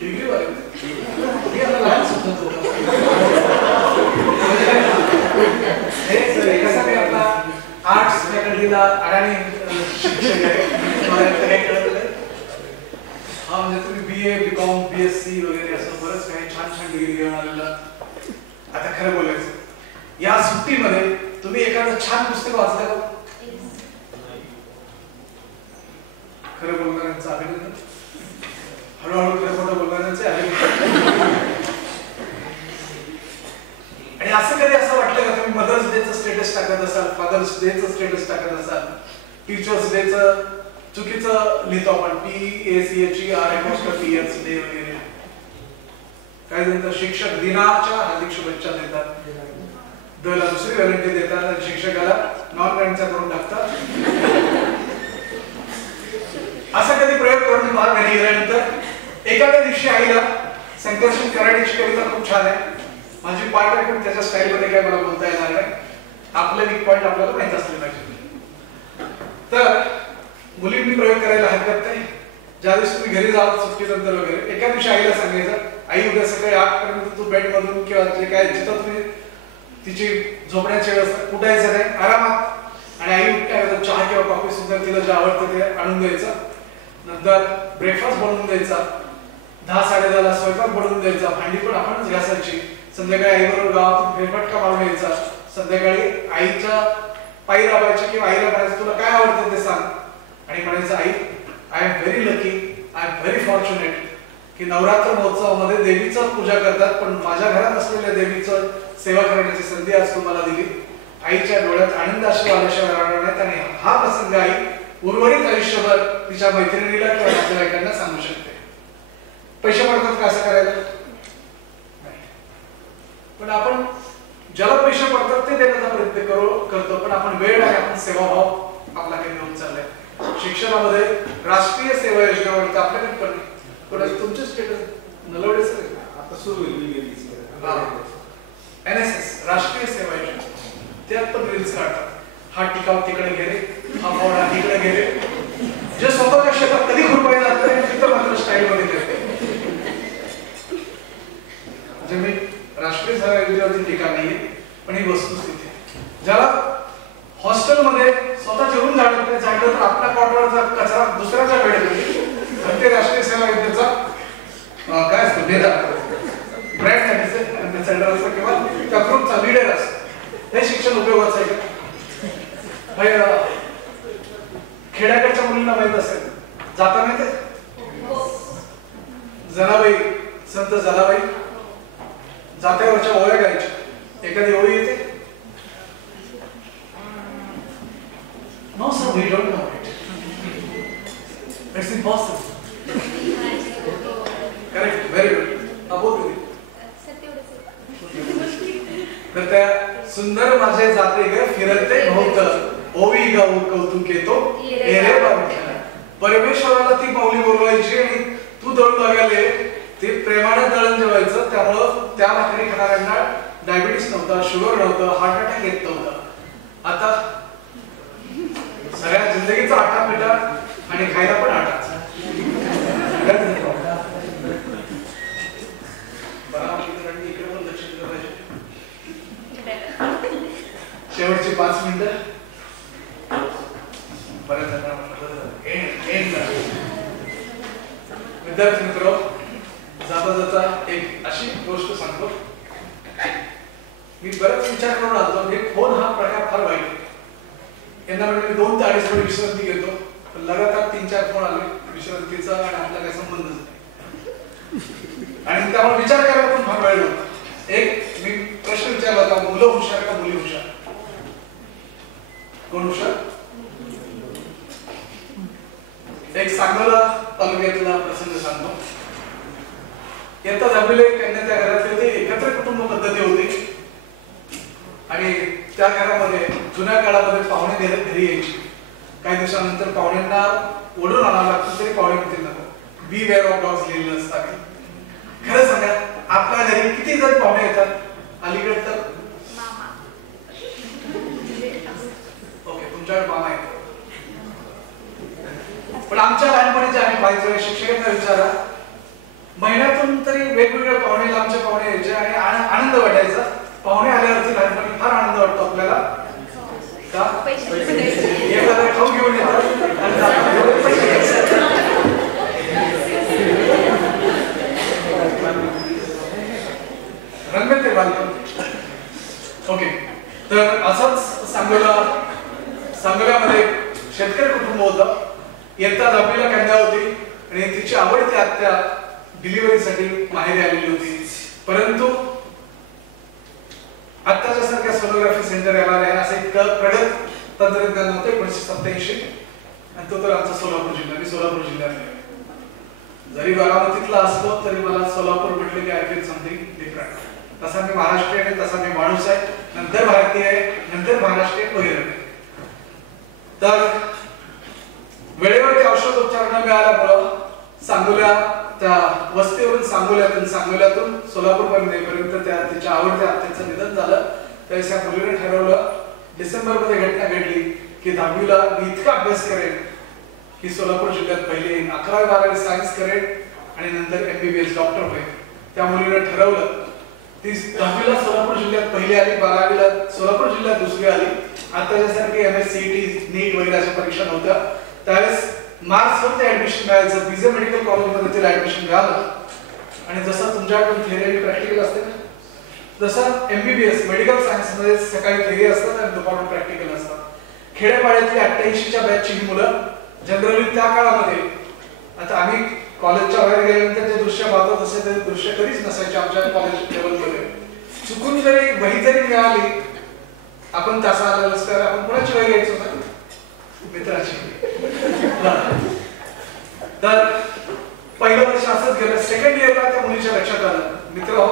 डिग्री वाले मी आता लहान सुद्धा कसा मी आपला आर्ट्स फॅकल्टीला अडाणी शिक्षक आहे. हा, म्हणजे तुम्ही BA BCom BSc वगैरे असं बरंच काही छान छान डिग्री घेऊन आलेला. आता खरं बोलायचं, या सुट्टीमध्ये तुम्ही एखादं छान पुस्तक वाचलं का? खरं बोलणाऱ्यांचं अभिनंदन. हळूहळू खरं खोटं बोलणाऱ्यांचे अभिनंदन. आणि असं कधी असं वाटलं का तुम्ही मदर्स डेचं स्टेटस टाकत असाल, फादर्स डेचं स्टेटस टाकत असाल, टीचर्स डेचं चुकीचं लिहितो आपण, PACHER डे वगैरे, काही नंतर शिक्षक दिनाच्या हार्दिक शुभेच्छा देतात, दला दुसरी व्हॅलेंटी देतात आणि शिक्षकाला नॉन व्हॅलेंटचा करून टाकतात. असा कधी प्रयोग करून भाग घरी गेल्यानंतर एखाद्या दिवशी आईला संकर्षण कराडीची कविता खूप छान आहे, माझी पाठ आहे, पण त्याच्या स्टाईल मध्ये काय मला बोलता येणार नाही. आपले वीक पॉइंट आपल्याला माहित असले पाहिजे. तर मुलींनी प्रयोग करायला हरकत नाही. ज्या दिवशी तुम्ही घरी जाल सुट्टीनंतर वगैरे, एका दिवशी आईला सांगायचं, आई उद्या सकाळी 8 पर्यंत तू बेड मधून किंवा जे काय जिथं तुम्ही तिची झोपण्याची व्यवस्था कुठायचं नाही, आरामात. आणि आई उठल्यानंतर चहा किंवा कॉफी सुद्धा तिला जे आवडतं ते आणून द्यायचं. नंतर ब्रेकफास्ट बनवून द्यायचा. 10-10:30 स्वयंपाक बनवून द्यायचा. भांडी पण आपणच घासायची. संध्याकाळी आईबरोबर गावातून फेरफटका मारून यायचा. संध्याकाळी आईच्या पायी दाबायची किंवा आईला म्हणायचं तुला काय आवडतं ते सांग, आणि म्हणायचं आई I am very lucky, I am very fortunate की नवरात्र महोत्सवामध्ये देवीचं पूजा करतात, पण माझ्या घरात असलेल्या देवीचं सेवा करण्याची संधी आज तुम्हाला दिली. आईच्या डोळ्यात आनंदाश्रू आल्याशिवाय राहणार नाहीत. आणि हा प्रसंग आई उर्वरित आयुष्यभर तिच्या मैत्रिणीला किंवा नातेवाईकांना सांगू शकते. पैसे पडतात का असं करायला? पण आपण ज्याला पैसे पडतात ते देण्याचा प्रयत्न करतो, पण आपण वेळ आणि आपण सेवाभाव आपला काही घेऊन चाललाय. शिक्षणामध्ये राष्ट्रीय सेवा योजनेवर आपल्याकडे पण तुमचे स्टेटस नलवडे सर आता सुरू होईल. NSS राष्ट्रीय सेवा योजना, त्यात पण रील्स काढतात. हा टिकाव तिकडे गेले, हा फावडा तिकडे गेले. जे स्वतःच्या क्षेत्रात कधी खुरपाई जात नाही तिथं मात्र स्टाईल मध्ये करते. म्हणजे मी राष्ट्रीय सेवा योजनेवरती टीका नाहीये, पण ही वस्तुस्थिती ज्याला हॉस्टेलमध्ये स्वतः जेवून झाडलं तर आपल्या क्वार्टरचा कचरा दुसऱ्याच्या वेळेत ते राष्ट्रीय सेवा योजनेचा काय असतो नेता ब्रँड अँबॅसेडर असतो किंवा त्या ग्रुपचा लीडर असतो. हे शिक्षण उपयोगाचं आहे का? खेड्याकडच्या मुलींना माहित असेल जाता माहित आहे, जनाबाई संत जनाबाई जात्यावरच्या ओळ्या गायच्या. एखादी ओळी येते, No sir, we don't know it. It's impossible. Correct, very good. About it. तर त्या सुंदर माझे जाते ग फिरते भोवत ओवी गाऊ कौतुक येतो एरे बाबा. परमेश्वराला ती माऊली बोलवायची आणि तू दळून लागायले. ते प्रेमाने दळण जेवायचं, त्यामुळं त्या भाकरी खाणाऱ्यांना डायबिटीस नव्हता, शुगर नव्हतं, हार्ट अटॅक येत नव्हता. आता सगळ्या जिंदगीचा आटा पिटा आणि खायला पण आटाच. लक्ष दिलं पाहिजे. शेवटची 5 मिनिटं. बऱ्याच विद्यार्थी मित्र, जाता जाता एक अशी गोष्ट सांगतो. मी बराच विचार करून आलो की फोन हा प्रकार फार वाईट आहे. यांना म्हणजे मी 2 ते 2.5 मिनिट विश्रांती घेतो, पण लगातार 3-4 फोन आले विश्रांतीचा आणि आपला काही संबंधच नाही. आणि त्यामुळे विचार करायला पण फार वेळ होता. एक मी प्रश्न विचारला होता, मुलं हुशार का मुली हुशार? कोण हुशार? एक सांगोला तालुक्यातला प्रसंग सांगतो. इयत्ता 10वीला एक कन्या त्या घरातले होते. एकत्र कुटुंब पद्धती होती आणि त्या घरामध्ये जुन्या काळामध्ये पाहुणे घरी यायची. काही दिवसानंतर पाहुण्यांना ओढून आणावं लागतं तरी पाहुणे म्हणतील नको. बी वेअर ऑफ डॉग्स लिहिलेलं असतं. खरं सांगा, आपल्या घरी किती जण पाहुणे येतात? अलीकडे तर ओके, तुमच्याकडे मामा येतो. पण आमच्या लहानपणी जे आम्ही पाहायचो, शिक्षकांना विचारा, महिन्यातून तरी वेगवेगळे पाहुणे, आमचे पाहुणे यायचे आणि आनंद वाटायचा. पाहुणे आल्यावरती लहानपणी फार आनंद वाटतो आपल्याला. का? एखादा खाऊ घेऊन येतात. रंगत आहे बालपण. ओके, तर असंच सांगोल्यामध्ये शेतकरी कुटुंब होतं. इयत्ता 10वीला कन्या होती आणि तिची आवडती आत्या डिलिव्हरीसाठी माहेरी आलेली होती. परंतु आत्ताच्या सारख्या सोनोग्राफी सेंटर येणार आहे असं एक प्रगत तंत्रज्ञान होतं 1987 आणि तो तर आमचा सोलापूर जिल्हा. मी सोलापूर जिल्ह्यात आहे. जरी बारामतीतला असलो तरी मला सोलापूर म्हटलं की आय फील समथिंग डिफरंट. तसा मी महाराष्ट्रीयन आहे, तसा मी माणूस आहे, नंतर भारतीय आहे, नंतर महाराष्ट्रीयन वगैरे. तर वेळेवरती औषधोपचार न मिळाल्यामुळं सांगोल्या त्या वस्तीवरून सांगोल्यातून सोलापूरपर्यंत येईपर्यंत त्या तिच्या आवडत्या आत्याचं निधन झालं. त्यावेळेस त्या मुलीने ठरवलं, डिसेंबरमध्ये घटना घडली की 10वीला मी इतका अभ्यास करेन की सोलापूर जिल्ह्यात पहिले 11वी-12वी सायन्स करेन आणि नंतर MBBS डॉक्टर होईल. त्या मुलीने ठरवलं. ती 10वीला सोलापूर जिल्ह्यात पहिली आली, 12वीला सोलापूर जिल्ह्यात दुसरी आली. आताच्यासारखी MSCET, नीट वगैरे अशा परीक्षा नव्हत्या. त्यावेळेस मार्चमध्ये ऍडमिशन मिळायचं. बीजे मेडिकल कॉलेजमध्ये तिला ऍडमिशन मिळालं. आणि जसं तुमच्याकडून थेअरी आणि प्रॅक्टिकल असते ना, जसं MBBS मेडिकल सायन्समध्ये सकाळी थेअरी असतात आणि दुपारून प्रॅक्टिकल असतात. खेड्यापाड्यातली 88च्या बॅचची ही मुलं जनरली त्या काळामध्ये, आता आम्ही कॉलेजच्या बाहेर गेल्यानंतर जे दृश्य पाहतो तसे ते दृश्य कधीच नसायचे आमच्या कॉलेज लेवलमध्ये. चुकून जरी वही जरी मिळाली, आपण तासा आलेलं असतं, आपण कोणाची वही घ्यायचो ना? मित्राची. तर पहिलं वर्ष असंच गेलं. सेकंड इयरला त्या मुलीच्या लक्षात आलं, मित्र हो,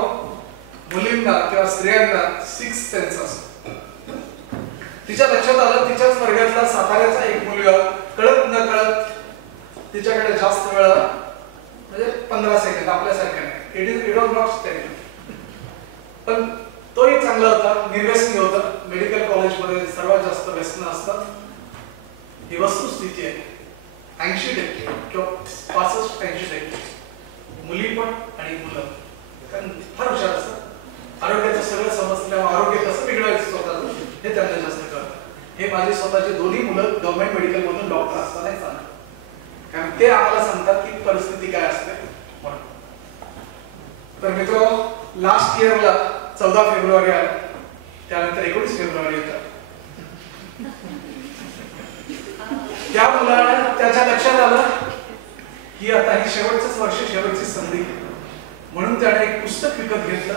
मुलींना किंवा स्त्रियांना 6th सेन्स असतो. तिच्या लक्षात आलं, तिच्याच वर्गातला साताऱ्याचा एक मुलगा कळत न कळत तिच्याकडे जास्त वेळ, म्हणजे 15 सेकंद, आपल्यासारख्या नाही. It was not stable. पण तोही चांगला होता, निर्व्यसनी होता. मेडिकल कॉलेजमध्ये सर्वात जास्त व्यसनं असतात. ही वस्तुस्थिती आहे. 80% किंवा 65-80% मुली पण आणि मुलं, कारण फार हुशार असतात. आरोग्याचं सगळं समजल्यामुळे आरोग्य कसं बिघडवायचं स्वतःचं हे त्यांना जास्त कळतं. हे माझे स्वतःचे दोन्ही मुलं गव्हर्नमेंट मेडिकल मधून डॉक्टर असतात नाही सांगतात, कारण ते आम्हाला सांगतात की परिस्थिती काय असते म्हणून. तर मित्र, लास्ट इयरला 14 फेब्रुवारी आला, त्यानंतर 19 फेब्रुवारी येतात. त्या मुलाला त्याच्या लक्षात आलं की आता ही शेवटचंच वर्ष, शेवटची संधी, म्हणून त्याने एक पुस्तक विकत घेतलं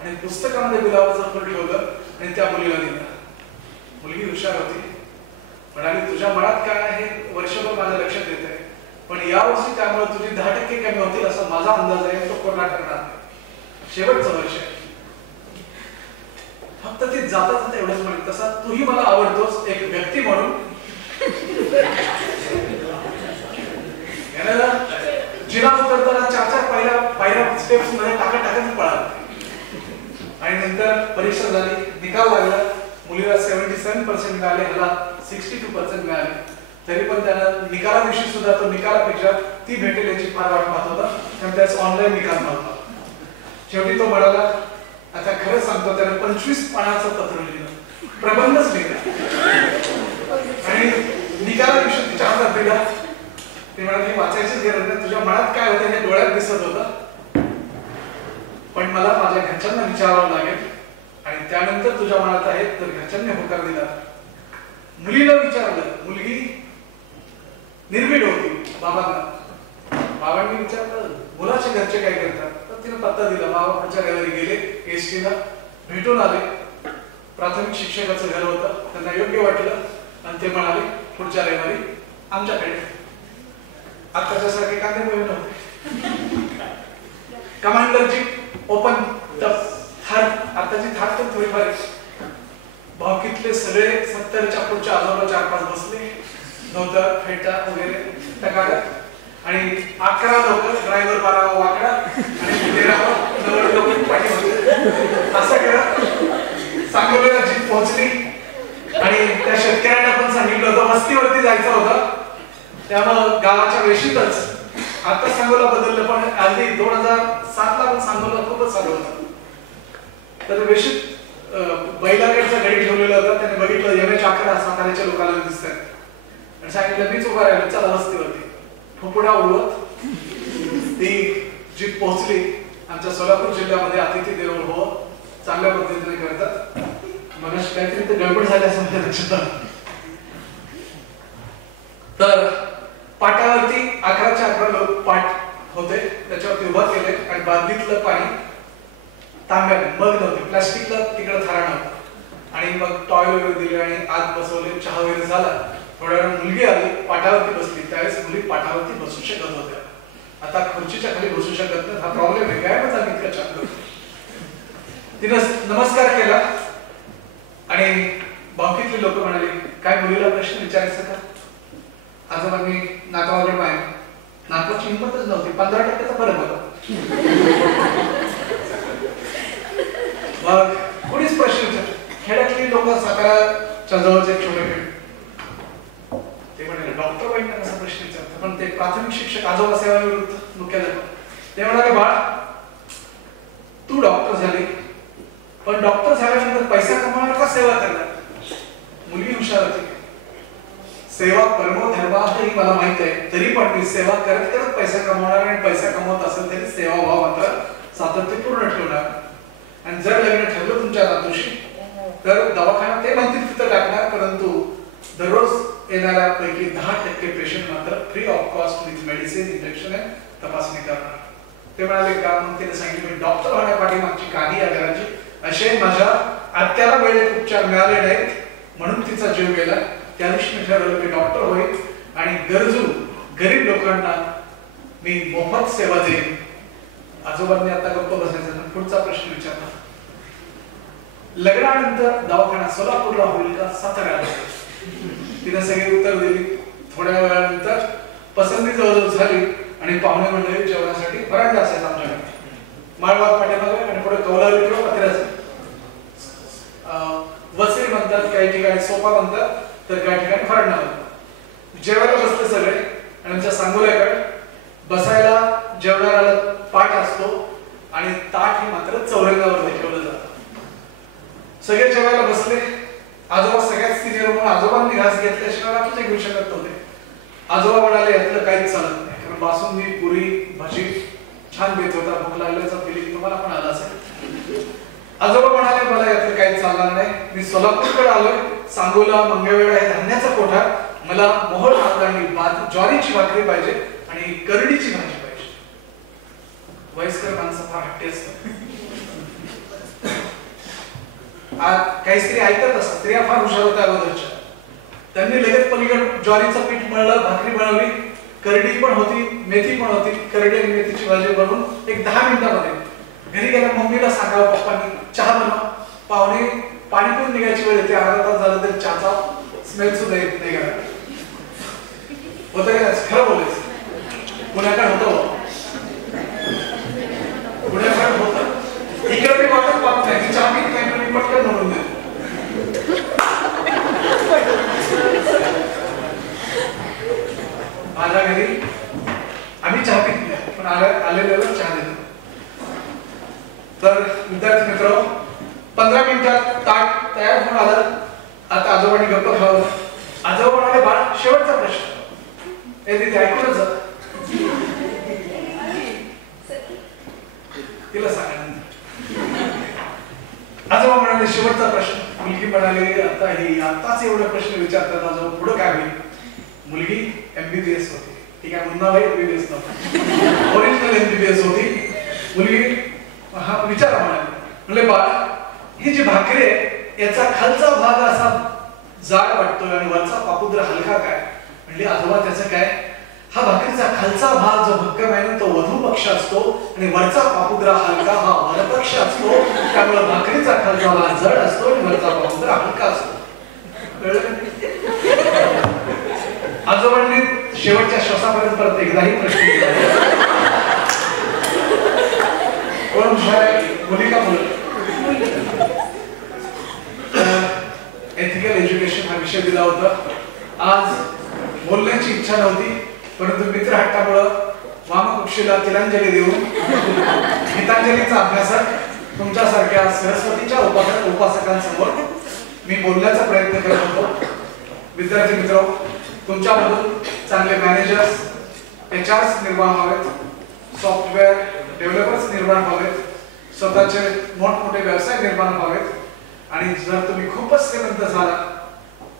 आणि पुस्तकामध्ये गुलाबाचं फूल ठेवलं आणि त्या मुलीला दिलं. मुलगी हुशार होती, म्हणाली तुझ्या मनात काय आहे वर्षभर माझ्या लक्षात येत आहे, पण यावर्षी त्यामुळे तुझी 10% कमी होतील असा माझा अंदाज आहे. तो पूर्ण करणार नाही. शेवटचं वर्ष आहे. फक्त ते जाता जाता एवढंच म्हणत, तसा तूही मला आवडतोस एक व्यक्ती म्हणून. जिना उतरताना 4 पायऱ्या स्टेप्स मध्ये टाकत पळाला आणि नंतर परीक्षा झाली, निकाल लागला. मुलीला 77% मिळाले, ह्याला 62% मिळाले. तरी पण त्याला निकाला दिवशी सुद्धा तो निकालापेक्षा ती भेटेल याची फार वाट पाहत होता, कारण त्याच ऑनलाईन निकाल नव्हता. शेवटी तो म्हणाला आता खरं सांगतो त्याने 25 पानाचं पत्र लिहिलं, प्रबंधच लिहिला आणि निकाला दिवशी तिच्या हातात दिला. ते म्हणाले वाचायचीच गरज नाही, तुझ्या मनात काय होतं हे डोळ्यात दिसत होतं, पण मला माझ्या घरच्यांना विचारावं लागेल आणि त्यानंतर तुझ्या मनात आहे तर घरच्यांनी होकार दिला. मुलीला विचारलं, मुलगी निर्भीड होती बाबांना. बाबांनी विचारलं मुलाच्या घरचे काय करतात, तर तिने पत्ता दिला. बाबा पुढच्या रविवारी गेले, एसटीला भेटून आले. प्राथमिक शिक्षकाचं घर होतं, त्यांना योग्य वाटलं आणि ते म्हणाले पुढच्या रविवारी आमच्याकडे. आताच्यासारखे कांदे पोहे नव्हते. कमांडर जीप ओपन थार, आताची थार तर थोडीफार. भावकीतले सगळे 70च्या पुढच्या आजोबा 4-5 बसले, नव्हतं फेटा वगैरे टकाडत आणि 11 लोक, ड्रायव्हर 12 वाकडा आणि 13 लोक पाठी होते. असं केलं. सांगोल्याला जीप पोहोचली आणि त्या शेतकऱ्यांना पण सांगितलं होतं वस्तीवरती जायचं होतं, त्यामुळं गावाच्या वेशीतच. आता सांगोला बदललं पण अगदी 2007ला पण सांगोला खूपच चालू होतं. तर वेशीत बैलागडचा गडी ठेवलेला होता. त्याने बघितलं यमे चाकरा साताऱ्याच्या लोकांना दिसतात आणि सांगितलं मीच उभा राहिलो, चला वस्तीवरती. फुफुडा उडवत ती जीप पोहोचली. आमच्या सोलापूर जिल्ह्यामध्ये अतिथी देवळ हो चांगल्या पद्धतीने करतात. मगाशी काहीतरी तर गडबड झाली असं मला लक्षात आलं. तर पाटावरती 11च्या 11 लोक पाट होते, त्याच्यावरती उभा केले आणि बादलीतलं पाणी तांब्याने, मग नव्हते, प्लास्टिकला तिकडे थारा नव्हता आणि मग टॉयल वगैरे दिले आणि आत बसवले. चहा वगैरे झाला. थोड्या वेळ मुलगी आली, पाटावरती बसली. त्यावेळेस मुली पाटावरती बसू शकत होत्या, आता खुर्चीच्या खाली बसू शकत नाही. हा प्रॉब्लेम आहे काय मग इतका छान. तिनं नमस्कार केला आणि बाकीतले लोक म्हणाले काय मुलीला प्रश्न विचारायचा का. आजोबांनी नाकावाकडे पाहिलं, नाकाची हिंमतच नव्हती, 15% फरक होता. मग कोणीच प्रश्न विचार. खेड्यातली लोक साताराच्या जवळचे छोटे खेळ ते म्हणाले डॉक्टर बाईंना कसा प्रश्न विचारतात, पण ते प्राथमिक शिक्षक आजोबा सेवानिवृत्त मुख्याध्यापक ते म्हणाले बाळ तू डॉक्टर झाली, पण डॉक्टर झाल्यानंतर पैसा कमवणार का सेवा करणार. मुलगी हुशार होती. सेवा परमो धर्म ही मला माहित आहे, तरी पण मी सेवा करत करत पैसा कमवणार आणि पैसा कमवत असेल तरी सेवा भाव मात्र सातत्यपूर्ण ठेवणार. आणि जर लग्न ठरलं तुमच्या नातूशी तर दवाखाना ते म्हणतील तिथं टाकणार, परंतु दररोज येणाऱ्या पैकी 10% पेशंट मात्र free of cost with medicine injection तपासणी करणार. ते म्हणाले का. मग तिने सांगितलं डॉक्टर होण्यापाठी मागची कहाणी या घराची असे माझ्या आत्याला वेळेत उपचार मिळाले नाहीत म्हणून तिचा जीव गेला. त्या दिवशी मी ठरवलं मी डॉक्टर होईल आणि गरजू गरीब लोकांना मी मोफत सेवा देईन. आजोबांनी आता गप्प बसायचं. पुढचा प्रश्न विचारला, लग्नानंतर दवाखाना सोलापूरला होईल का साताऱ्याला. तिने सगळी उत्तर दिली. थोड्या वेळानंतर पसंती जवळजवळ झाली आणि पाहुणे मंडळी जेवणासाठी परांडा असायचा आमच्याकडे. माळवात पाठीमागे आणि पुढे कौलारू किंवा पत्र्याचे वसई म्हणतात, काही ठिकाणी सोपा म्हणतात, तर काही ठिकाणी फरांडा म्हणतात. जेवायला बसले सगळे आणि आमच्या सांगोल्याकडे बसायला जेवणाला पाठ असतो आणि ताट हे मात्र चौरंगावर ठेवलं जातं. सगळे जेवायला बसले. आजोबा सगळ्यात सिनियर म्हणून आजोबांनी घास घेतल्याशिवाय बाकीचे घेऊ शकत नव्हते. आजोबा म्हणाले यातलं काहीच चालत नाही, कारण बासुंदी पुरी भाजी छान बेत होता, भूक लागल्याचा फिलिंग तुम्हाला पण आला असेल. आजोबा म्हणाले मला यातलं काही चालणार नाही, मी सोलापूरकडे आलोय, सांगोला मंगळवेढा हे धान्याचा कोठार, मला मोहोळ तांदळाची ज्वारीची भाकरी पाहिजे आणि करडीची भाजी पाहिजे. वयस्कर माणसं फार हट्टी असतात. काही स्त्री ऐकत असतात. स्त्रिया फार हुशार होत्या अगोदरच्या. त्यांनी लगेच पलीकडे ज्वारीचं पीठ मळलं, भाकरी बनवली, करडी पण होती, मेथी पण होती. करडी आणि मेथीची भाजी बनवून एक 10 मिनिटांमध्ये घरी गेल्या मम्मीला सांगावं पप्पांनी चहा बनवा. पाहुणे पाणी पिऊन निघायची वेळ येते, अर्धा तास झाला तरी चहाचा स्मेल सुद्धा येत नाही घरात. होतं का खरं बोलायचं. पुण्याकडे होतं, पुण्याकडे होतं. इकडे मी वाटत पाहत नाही, चहा पीत नाही पण मी पटकन म्हणून देतो. माझ्या घरी आम्ही चहा पीत नाही पण आलेल्याला चहा देतो. तर विद्यार्थी मित्र 15 मिनिटात ताट तयार होऊन आलं. आता आजोबांनी गप्प खावं. आजोबा म्हणाले, बाळ शेवटचा प्रश्न. हे तिथे ऐकूनच जा. तिला सांगा. आजोबा म्हणाले, शेवटचा प्रश्न. मुलगी म्हणाली, आता ही आताच एवढे प्रश्न विचारतात आजोबा, पुढे काय होईल? मुलगी MBBS होती. ठीक आहे, मुन्ना भाई MBBS नव्हता, ओरिजिनल MBBS होती मुलगी. हा विचारा म्हणाले. म्हणले, बाळ ही जी भाकरी आहे याचा खालचा भाग असा जाड वाटतोय आणि वरचा पापुद्रा हलका काय? म्हणजे आजोबा त्याचं काय? हा भाकरीचा खालचा भाग जो भक्कम आहे ना तो वधू पक्ष असतो आणि वरचा पापुद्रा हलका हा वर पक्ष असतो. त्यामुळे भाकरीचा खालचा भाग जड असतो आणि वरचा पापुद्रा हलका असतो. आजोबांनी शेवटच्या श्वासापर्यंत परत एकदाही प्रश्न केला. कोण हुशार आहे? मुली का मुलं? एथिकल एज्युकेशन हा विषय दिला होता. आज बोलण्याची इच्छा नव्हती, परंतु मित्र हट्टामुळं वामकुक्षीला तिलांजली देऊन गीतांजलीचा अभ्यासक तुमच्यासारख्या सरस्वतीच्या उपासकांसमोर मी बोलण्याचा प्रयत्न करत होतो. विद्यार्थी मित्र, तुमच्यामधून चांगले मॅनेजर्स, HRs निर्माण व्हावेत, सॉफ्टवेअर डेव्हलपर्स निर्माण व्हावेत, स्वतःचे मोठमोठे व्यवसाय निर्माण व्हावेत. आणि जर तुम्ही खूपच श्रीमंत झाला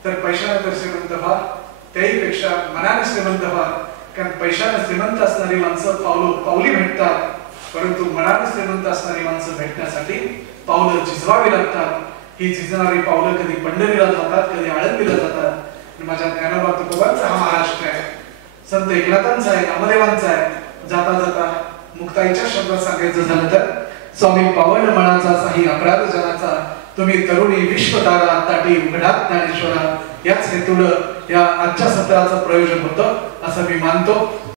तर पैशाने तर श्रीमंत व्हा, त्याहीपेक्षा मनाने श्रीमंत व्हा. कारण पैशाने श्रीमंत असणारी माणसं पावली भेटतात, परंतु मनाने श्रीमंत असणारी माणसं भेटण्यासाठी पावलं झिजवावी लागतात. ही झिजणारी पावलं कधी पंढरीला जातात, कधी आळंदीला जातात. माझ्या ज्ञानोबा तुकोबांचा हा महाराष्ट्र आहे, संत एकनाथांचा आहे, नामदेवांचा आहे. जाता जाता मुक्ताईच्या शब्दात सांगायचं झालं तर, स्वामी पावन मनाचा साही अपराध जनाचा, तुम्ही तरुणी विश्वतारा ताटी उघडात ज्ञानेश्वरा. याच हेतून या आजच्या सत्राचं प्रयोजन होतं असं मी मानतो.